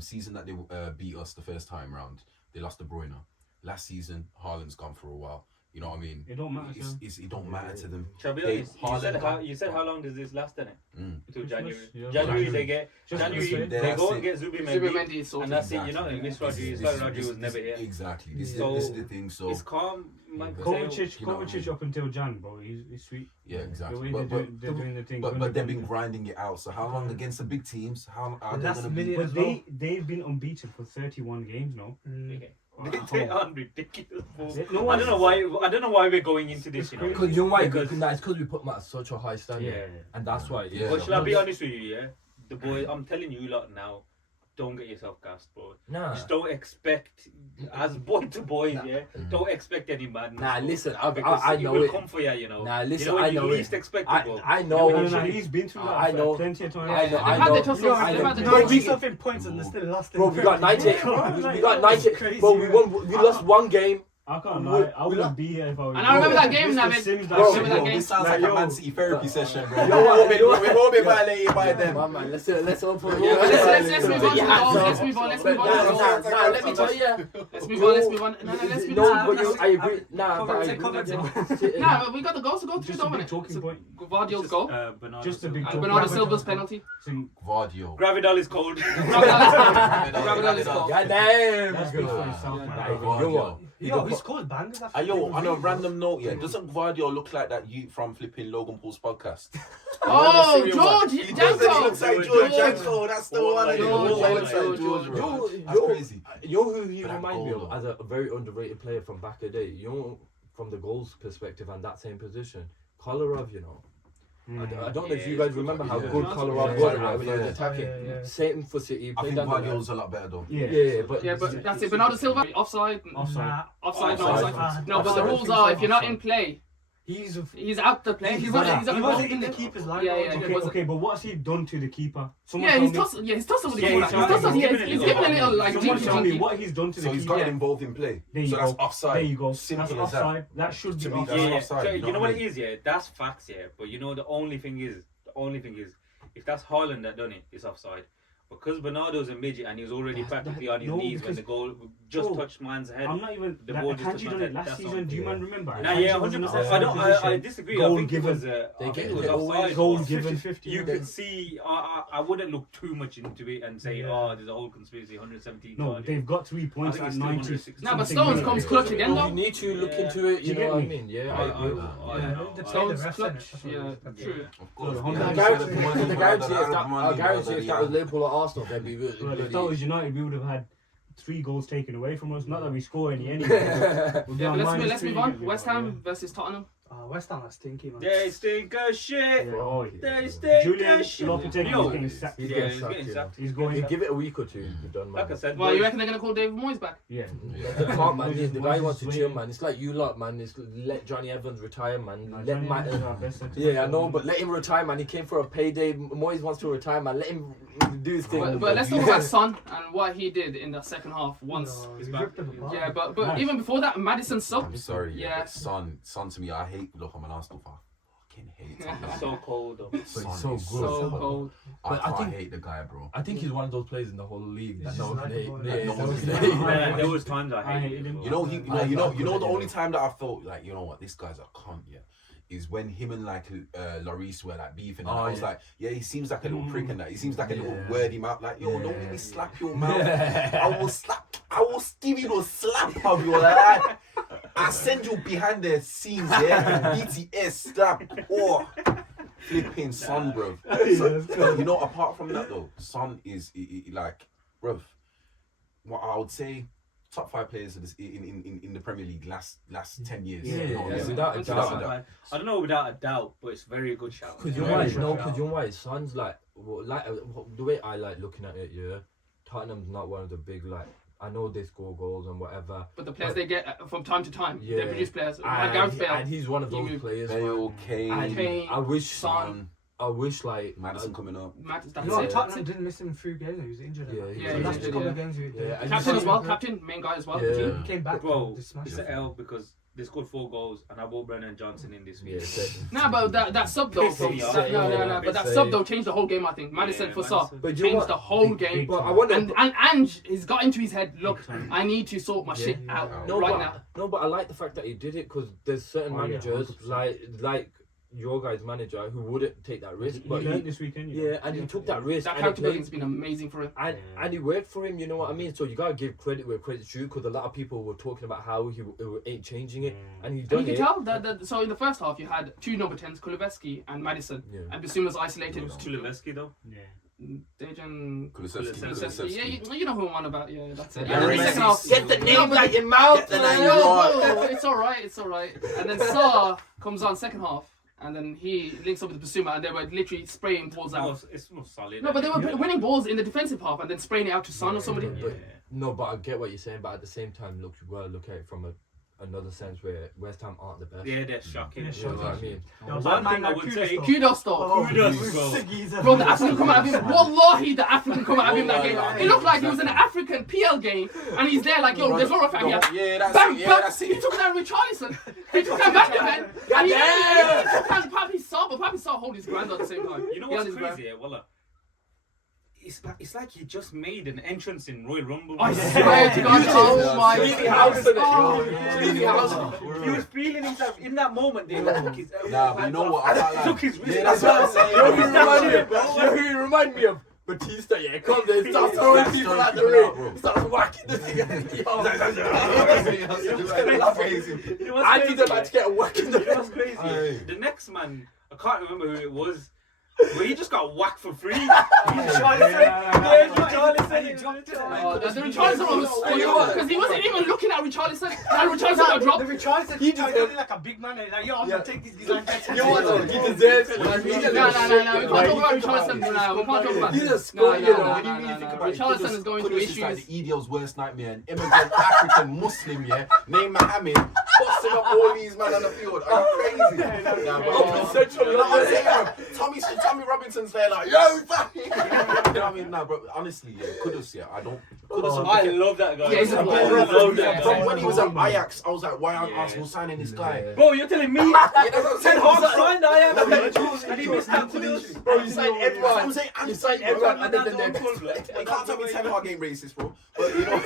season that they beat us the first time round, they lost De Bruyne. Last season, Haaland's gone for a while. You know what I mean? It don't matter to them. It don't matter to them. Shall I be They- honest? Haaland- You said how long does this last, innit? Until Christmas, January. yeah. January they get. Just January Christmas. they That's go it. and get Zubi Zubi Mendy, Mendy is sorted. and that's it. You know, Exactly. Miss Rodri, This- Rodri was this- never here. Exactly. This So- is the thing. So It's calm. Man, could say, Kovacic, You know what I Kovacic mean? up until Jan, bro. He's sweet. yeah, The exactly. way But they're doing the thing. but Gundogan- they've been grinding it out. So how long against the big teams? How are they Last going to be? minute But as well. they've been unbeaten for 31 games now. okay. They are ridiculous. Bro. No I don't know why. I don't know why we're going into this. You know. Because you know why? Because- It's because we put them at such a high standard. Yeah. And that's why. Yeah. But shall I be honest with you? Yeah, the boy. I'm telling you lot now. Don't get yourself gassed, bro. Nah. Just don't expect, as boy to boys, yeah. Don't expect any madness. Nah, bro. listen, Because I it know will it. come for you, you know. Nah, listen, you know when I you know least it. expect I it, bro. I You know. know No, when no, you no, should- he's been through that I know. plenty of times. I know. They've I had know. their tussles. I They've know. had their Bro, tussles. we- 90-something points and they're still lost. Bro, we got 90. We got 90. Crazy, Bro, we man. won. We lost one game. I can't We- lie. I we wouldn't lost- be here if I was. And I remember that game, Mr. Navid. Sims, Bro, I remember that game. This sounds Like, like a yo. Man City therapy session, bro. You know what? We've all been violated by them. Man, let's open. Let's move on. Let's move on. Let's move on. Nah, let me tell you. Let's move on. Let's move on. No, let's move No, on. but I agree. Nah, Cover but I it, agree. cover it. Nah, but we got the goals to go through, Just a don't big we? talking point. Guardiola's goal. Bernardo Just a big Silva. And Bernardo Silva's penalty. Vardio. Gravidal is cold. Gravidal is cold. God damn. That speaks for itself, man. Nah, you know what? Yo, he scored bangers after. Yo, on a random note, yeah, doesn't Vardio look like that you from flipping Logan Paul's podcast? Oh, George He does, he looks like George George. Janko, that's the one. George, He looks like George, George, George. bro. You That's crazy. know who he But that reminds me goal, of though. as a very underrated player from back in the day. You know, from the goals perspective and that same position, Kolarov. You know, I don't know if you guys remember how Yeah. good Yeah. Kolarov Yeah. was Yeah. at Yeah. attacking. Yeah. Same for City. I Played think under Vardio's a lot better though. Yeah, but Yeah, but that's it. Bernardo Silva, offside. Offside. Offside, no, Offside. offside. No, but the Offside. rules are if you're not in play, He's he's out the play. He's he not wasn't in the keeper. keeper's line. Yeah, bro. yeah, Okay, was it- okay, but what's he done to the keeper? Someone Yeah, tell he's me- tossed. Yeah, he's tossed with the Yeah, keeper. he's He's tossed. given Yeah, a he's little given a little like Someone jinky tell me jinky. what he's done to the So he's keeper. got it involved in play. There you So go. that's offside. There you go. Simple That's as that. offside. That should To be me, offside. that's Yeah, offside, so you know you know what what I it is, yeah. That's facts, yeah. But you know the only thing is, if that's Haaland that done it, it's offside. Because Bernardo's a midget and he was already practically on his no, knees when because- the goal just Bro, touched man's head. I'm not even. The Like, ball just Akanji touched done man's it head. last That's season. on. Do you man remember? Nah, yeah, Akanji was in a 100%. I position. disagree. Goal I think given. it was. They I think get it was it always offside. Goal but given. 50-50. You can see. I wouldn't look too much into it and say, Yeah. oh, there's a whole conspiracy. 117. No, they've got 3 points think at it's still 90. 160. Nah, but something Stones minutes. comes clutch again though. You need to look Yeah. into it. Do you You know get what I me? mean? Yeah, I I agree. know. They play Stones the refs, clutch. innit? That's what Yeah, it is. true. Of course. The yeah. Honda- I guarantee if that was Liverpool or Arsenal, they'd be really. Well, if that was United, we would have had 3 goals taken away from us. Not that we score any anyway. We'll be Yeah, on but minus let's 3 move on. again, West yeah. Ham versus Tottenham. West Ham are stinky, man. They stink of shit. Yeah, oh, They stink Julian of shit. Lopetegui Yo, is getting sacked. He's Yeah, getting he's sacked, getting yeah. sacked. He's You going. give it a week or two, you're done, man. Like I said, Well, you boys, reckon they're gonna call David Moyes back? Yeah. They can't, man. The guy wants to Moyes chill, is man. It's like you lot, man. It's let Johnny Evans retire, man. No, Let Johnny man. Evans is our best centre Yeah, I back. know, but let him retire, man. He came for a payday. Moyes wants to retire, man. Let him do his thing. But let's talk about Son and what he did in the second half once. No, he's he back. ripped them apart. Yeah, but Nice. even before that, Madison sub. I'm sorry. Yeah. Yeah. Son to me, I hate. Look, I'm an Arsenal fan. I fucking hate him. it's so cold though. Son he's so is good. So cold. But I I think- hate the guy, bro. I think he's one of those players in the whole league that He's no just one like hate. a boy. Yeah, No no one's one hating. hate. Man, there was times I hated hated him. him. You know, I you like know the him. only time that I felt like, you know what, this guy's a cunt, yeah, is when him and like Lloris were like beefing, and Oh, I was yeah. like, yeah, he seems like a little prick and that. He seems like a little Yeah. wordy mouth, like, yo, don't Yeah. make me slap your mouth. I will give you a slap of your life. I send you behind the scenes, yeah, BTS slap or flipping Son, bro. So, you know, apart from that though, Son is like, bro, what I would say, top 5 players in the Premier League last 10 years. Yeah, You know, yeah, yeah. without a Without doubt. a doubt. I don't know without a doubt, but it's very good shout. Because you Yeah, know why? yeah, No, yeah. because you know why? Son's like, the way I like looking at it. Yeah, Tottenham's not one of the big like. I know they score goals and whatever. But the players they get from time to time, they Yeah. produce players. Like And, Gareth Bale. and he's one of He those moved. players. Bale, man. Kane, And Kane, I wish, Son. I wish like Madison coming up. That's You know, it. Tottenham didn't miss him a few games. He was injured. Yeah, and that. yeah, So he's last injured, couple yeah. of games, Yeah, and Captain as well, Yeah. captain, main guy as well. Yeah. He came back. Bro, and smashed it's it. an L because they scored 4 goals and I brought Brennan Johnson in this week. Nah, but that sub though, Piss from, me off. no. But that Piss sub me. though changed the whole game. I think Madison Yeah, for Saw Madison. But you know changed what? the whole Big game. But I wonder. And he's got into his head. Look, Big time. I need to sort my shit Yeah. out No, right but, now. no, but I like the fact that he did it because there's certain Oh, yeah, managers 100%. like your guy's manager who wouldn't take that risk. He But learned he, this weekend. yeah, and he took that risk. That and it accountability played- has been amazing for him. And it worked for him, you know what I mean? So you gotta give credit where credit's due because a lot of people were talking about how he ain't changing it, and he's And done you can it. tell that. So in the first half, you had 2 number 10s, Kulusevski and Madison, Yeah. and Basuma was isolated. Tulevski though. Yeah. Dejan Kulusevski. Yeah, you know who I'm on about. Yeah, that's it. Yeah, And then Messi. second half, Get the name but- out your mouth and then No, it's all right. And then Saar comes on second half, and then he links up with Basuma, and they were literally spraying balls out. It's more solid. No, but they were winning balls in the defensive half, and then spraying it out to Son or somebody. Yeah. No, but I get what you're saying, but at the same time, look, you gotta look at it from another sense where West Ham aren't the best. Yeah, they're shocking. Yeah, You know what I mean? Yo, One that man thing I like would kudos say- though. Kudos though. Oh, Kudos, he's bro. sick, he's a- Bro, the African come out of him. Wallahi, the African come out of him that game. It looked like he was in an African PL game, and he's there like, yo, there's no rough out here. Yeah, that's Bam, it. Yeah, bam. that's He it. took down Richarlison. He took down Benjamin. And he took down Papi Sarr, but Papi Sarr hold his ground at the same time. You know He held what's his ground. crazy? Yeah, Wallah. It's like he just made an entrance in Royal Rumble. I swear to God, oh my Leaving God. house in it. Oh, Leaving yeah. house. He was feeling himself in that moment. They took his Nah, but you know what? I can't lie. took his wrist. Yeah, that's what I'm saying. You know who That's he remind me shit, of? bro. You know who he remind me of? Batista, yeah, comes in, starts Yeah, throwing starts people throwing out the people out, ring, bro. starts whacking the thing. You know what's I crazy, did about to get a whack in the You know what's crazy? Aye. The next man, I can't remember who it was, but he just got whacked for free. He's Oh, the Richarlison one was funny because he wasn't even looking at Richarlison. And Richarlison got The dropped. Richarlison, He he just- just like a big man. Like, yo, I'm Yeah. gonna take these guys. You know what though? He deserves it. Man. He's a No, little we shit, can't you talk know. about Richarlison. No, we can't talk about He's a No, scorer, you know. Richarlison is going through Kudus is like issues. the EDL's worst nightmare. An immigrant African Muslim, yeah, named Mohammed, busting up all these man on the field. Are you crazy? Nah, Up in central you know what I'm London. saying, bro? Tommy Robinson's there like, yo, back. You know what I mean? Nah, bro. Honestly, yeah, Kudus, yeah. I don't. Kudus. I love that guy. Yeah, he's a I ball. love that From guy. when he was at Ajax, I was like, why aren't Yeah. Arsenal signing this guy? Bro, you're telling me? Yeah, that's what I'm saying. Ten Hag signed Ajax and he missed out to Literally. this. Bro, you signed everyone. I'm saying, You signed bro. everyone and then the next. You can't tell me Ten Hag ain't racist, bro. But you know,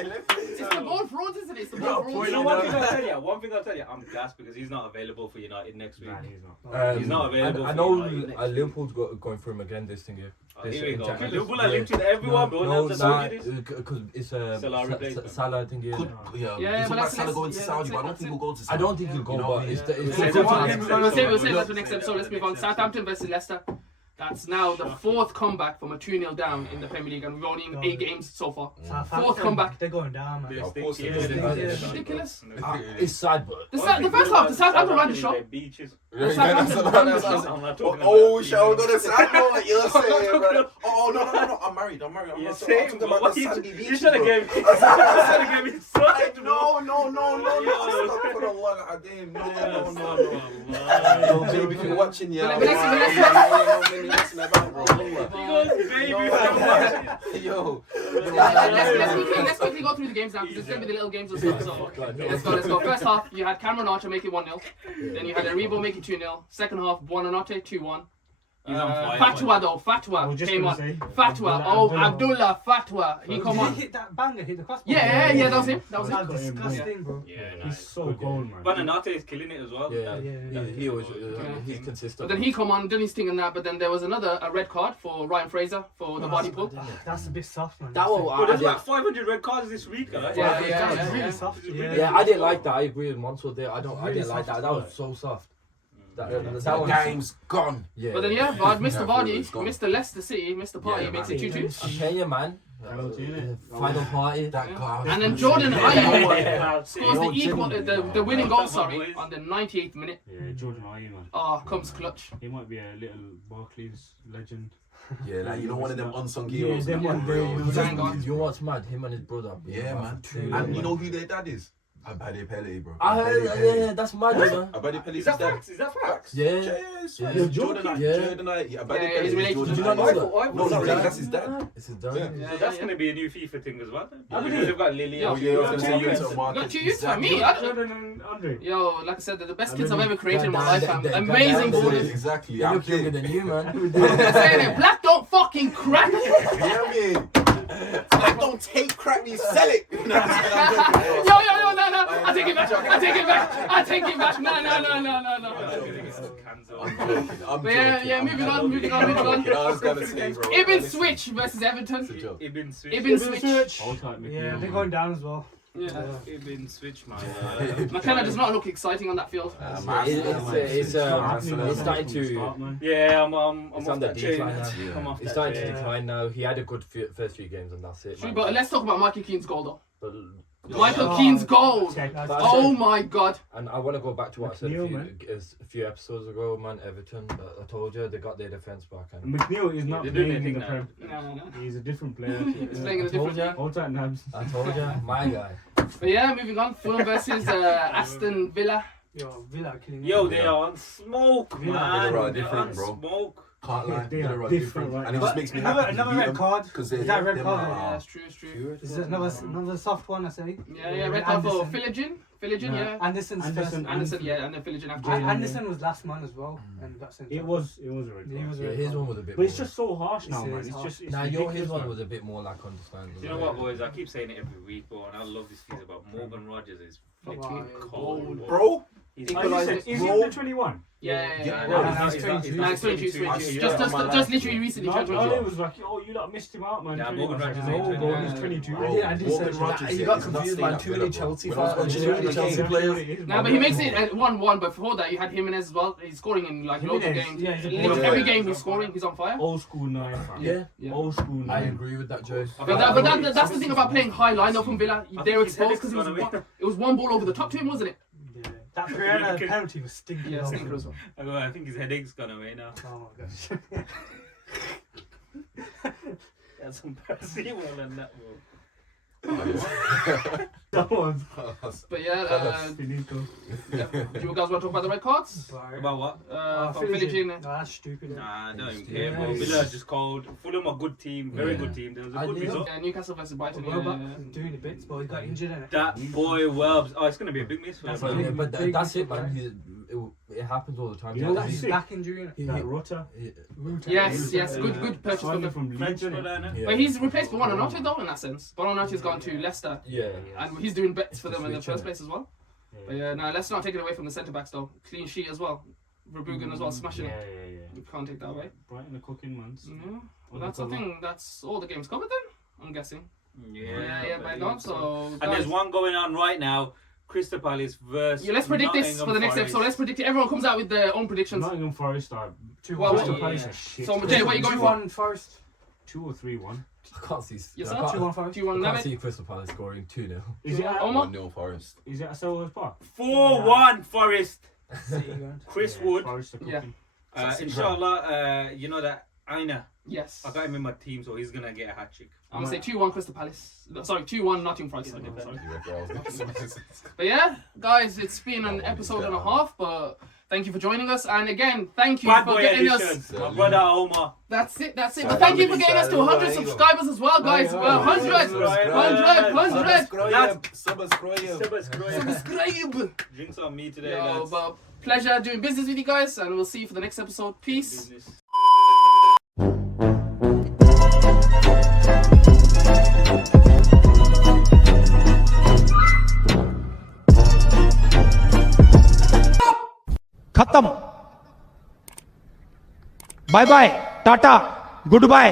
It's the ball frauds, isn't it? It's the ball frauds. You know one thing I'll tell you, I'm gassed because he's not available for United next week. Nah, he's not. He's not available I for know United next Liverpool's going for him again this thing here. Oh, here we go. Champions Liverpool League. are linked with everyone, bro. No, That's nah, the this. because it's Salah replacement. Salah, I think. Yeah. could, Yeah, there's but about let's- Salah going to yeah, Saudi, that's but I don't it, think that's he'll go to I Saudi. don't think he'll go, You know but what I it's mean? It's We'll say that for next episode. Let's move on. Next Southampton versus Leicester. That's now the fourth comeback from a 2-0 down in the Premier League, and we've only in 8 games so far. Southampton, comeback. They're going down, man. Of course, Yeah, it's ridiculous. It's sad, but The first half, the Southampton ran the shot. Beaches. Southampton ran the shot. I'm not talking Oh, about shall we beaches. go to Saudi? I know what you're saying, talking bro. about- Oh, no. I'm married. I'm Yeah, not same, talking but about what the you sandy you beaches, should have bro. gave me something, bro. No. Stop for the one again. No. Baby, if you're watching, yeah. But let's- Yo. Let's quickly go through the games now because it's going to be the little games as well. So let's go. First half, you had Cameron Archer make it 1-0. Then you had Aribo make it 2-0. Second half, Buonanotte 2-1. He's on fire, Fatwa though, I Fatwa was just came gonna on. say, Fatwa, Abdullah Fatwa, he come Did he on. hit that banger, hit the crossbar? Yeah, that was him. That was That's him. disgusting, bro. Yeah, he's nice. so cold, man. Buonanotte is killing it as well. yeah, Yeah. he always Yeah. he's consistent. But then he come on, done his thing and that. But then there was a red card for Ryan Fraser for the body pull. That's a bit soft, man. That one, But there's like 500 red cards this week, guys. Yeah, That's really yeah. soft. Yeah, I didn't like that. I agree with Monso there. I didn't like that. That was so soft. That That one. game's gone. Yeah. But then Mr. Vardy, it's gone. Mr. Leicester City, Mr. Party Yeah, makes man. it 2-2. I'm telling you, man. Penalty, innit? Final party. That glass. And then Jordan Ayew Yeah. scores the equal, the winning goal. Sorry, on the 98th minute. Yeah, Jordan Ayew, man. Oh, comes clutch. He might be a little Barclays legend. Yeah, like you know one of them unsung Yeah, heroes. them one Bro. day, you know, Thank God. You know what's mad? Him and his brother. Yeah, man. True, And you know who their dad is? Abade Pele, bro. I heard, yeah, that's mad, man. Abade Pele Is that facts? Is that facts? Yeah. Yes, Yeah. Jordan, Jordan, Yeah. Abade Yeah, Pele he's is related Jordan. to Did you not know Ayew. that? No, not really. That's his dad. This is done. Yeah. So that's going to be a new FIFA thing as well. Yeah. Because they've got Lily. Yeah. Oh yeah, I was gonna say Yeah. you to Marcus. Got 2 youths for me. I don't- Jordan and Andre. Yo, like I said, they're the best I kids I've mean, ever created in my that- life, that- fam. that- Amazing that- ballers. Exactly. You look younger than you, man. They're saying it. Black don't fucking crack. Yeah, me. I don't take crap, you sell it. Yo, no. I take it back. No. But yeah, moving on. I was gonna say, bro. Ibnswich versus Everton. It's a joke. Ibnswich. Hold tight, Mickey. Yeah, they're going down as well. Yeah. Ibnswich, man. McKenna does not look exciting on that field. It's starting to. Yeah, I'm It's off on the that chain. decline now. I'm off It's that starting to chain. decline now. He had a good first few games, and that's it. True, man. but let's talk about Michael Keane's goal though. But- Michael Keane's goal. Check. Oh my God. And I want to go back to what I said McNeil, man. a few episodes ago, man. Everton, I told you they got their defense back. And McNeil is not They're doing playing in their the thing Prem. No. He's a different player. He's playing in a different league. Hold tight, Nabs. I told you, my guy. But yeah, moving on. Fulham versus Aston Villa. Yo, Villa are killing Yo, me. they are on smoke, Villa man. are They're different, on bro. smoke. Can't lie. They They're are right, different, right? And it just makes me Another happy. red card. Because Is that a red card? Yeah, it's true. Is it another soft one? I say. Yeah, red card for Philogene. Philogene, No. yeah. Anderson's Anderson. first. Anderson, yeah, and then Philogene after. Jalen. Anderson was last man as well, and got sent It off. was a red He card. was a Yeah, red his card. one was a bit. But it's more- just so harsh now, It's man. harsh. It's just. It's Nah, his ridiculous, one man. was a bit more like understandable. Do you know what, boys? I keep saying it every week, bro, and I love this piece about Morgan Rogers is flipping Wow, cold, Bro, He's Oh, you said, is he Bro. the 21? Yeah. No, no, he's he's not- 22. Nah, it's 22, 22. Just literally recently. No, turned no, 22. it was like, oh, you lot missed him out, man. Yeah, 21. Morgan Rogers No, ain't bro, 21. he's 22. Bro, I did Morgan say Rogers, Nah, yeah, you got he's not confused staying by at too Villa, many bro. Chelsea When I was fans. watching Too many the Chelsea game, players. Nah, but he makes it at 1-1, but before that you had Jimenez as well. He's scoring in like loads of Jimenez, games. yeah, he's a Literally baller. every game he's scoring, he's on fire. Old school 9, fam. Yeah, Yeah. Old school 9. I agree with that, Joe. But that's the thing about playing high line though from Villa. They were his exposed because head's gonna it was one ball over the top to him, wasn't it? Yeah. That Pereira penalty was stinking. Yeah, though. stinker as well. I think his headache's gone away now. Oh my gosh. That's some Percy more than that, bro. Someone's But yeah, finito. yeah. Do you guys want to talk about the red cards? About what? From pillaging. No, that's stupid. Nah, I don't even care, Yeah. bro. Villa's just cold. Fulham a good team, very good team. There was a I good knew- result. Yeah, Newcastle versus Brighton. Well, Yeah, back doing the bits, but he got injured in it. That boy Welbs. Oh, it's gonna be a big miss for That's him. right. But Big that's it, surprise. man. It happens all the time. You know Yeah, what's His sick? back injury in it. That Rota. Yes, yes, good purchase from the. from Leeds, French innit? brother, innit? yeah. But he's replaced Buonanotte though in that sense. Buonanotte's gone to Leicester, Yeah. and he's doing bets for them in the Switch, first innit? place as well. But yeah, no, let's not take it away from the centre backs though. Clean sheet as well. Verbruggen as well, smashing Yeah, it. yeah, yeah. You can't take that away. Brighton the cooking ones. Yeah. Well, that's the thing. That's all the games covered then. I'm guessing. Yeah, Yeah, bang on. So, And guys, there's one going on right now. Crystal Palace versus. yeah, let's predict this for the Nottingham next Forest. episode. Let's predict it. Everyone comes out with their own predictions. Nottingham Forest are Well, Crystal yeah, Palace yeah. are shit. So, Jay, what are you going for? 2-1 Forest. 2 or 3-1. I can't see. Yourself? I can't, 2-1 Forest. Do you want I to can't have it? see Crystal Palace scoring 2-0. Is it at, Omar? 1-0 Forest. is it at Selhurst Park? 4-1 Forest. City ground. Chris Yeah, Wood. Forest are Yeah. cooking. Inshallah, you know that Aina. Yes. I got him in my team, so he's gonna get a hat trick. I'm gonna say 2-1 Crystal Palace. No, sorry, 2-1 Nottingham Forest. He's a Okay, sorry. You reckon I was gonna say- But yeah, guys, it's been an That one is episode and a better. half. But thank you for joining us, and again, thank you Bad for boy getting edition. us. My brother Omar. That's it. That's it. Sorry, But thank you for I'm getting us to really 100 sorry. subscribers as well, guys. Aye, We're 100, aye, 100. Subscribe. Subscribe. Drinks on me today, Yo, lads. but pleasure doing business with you guys, and we'll see you for the next episode. Peace. Business. खत्म bye bye ta-ta good bye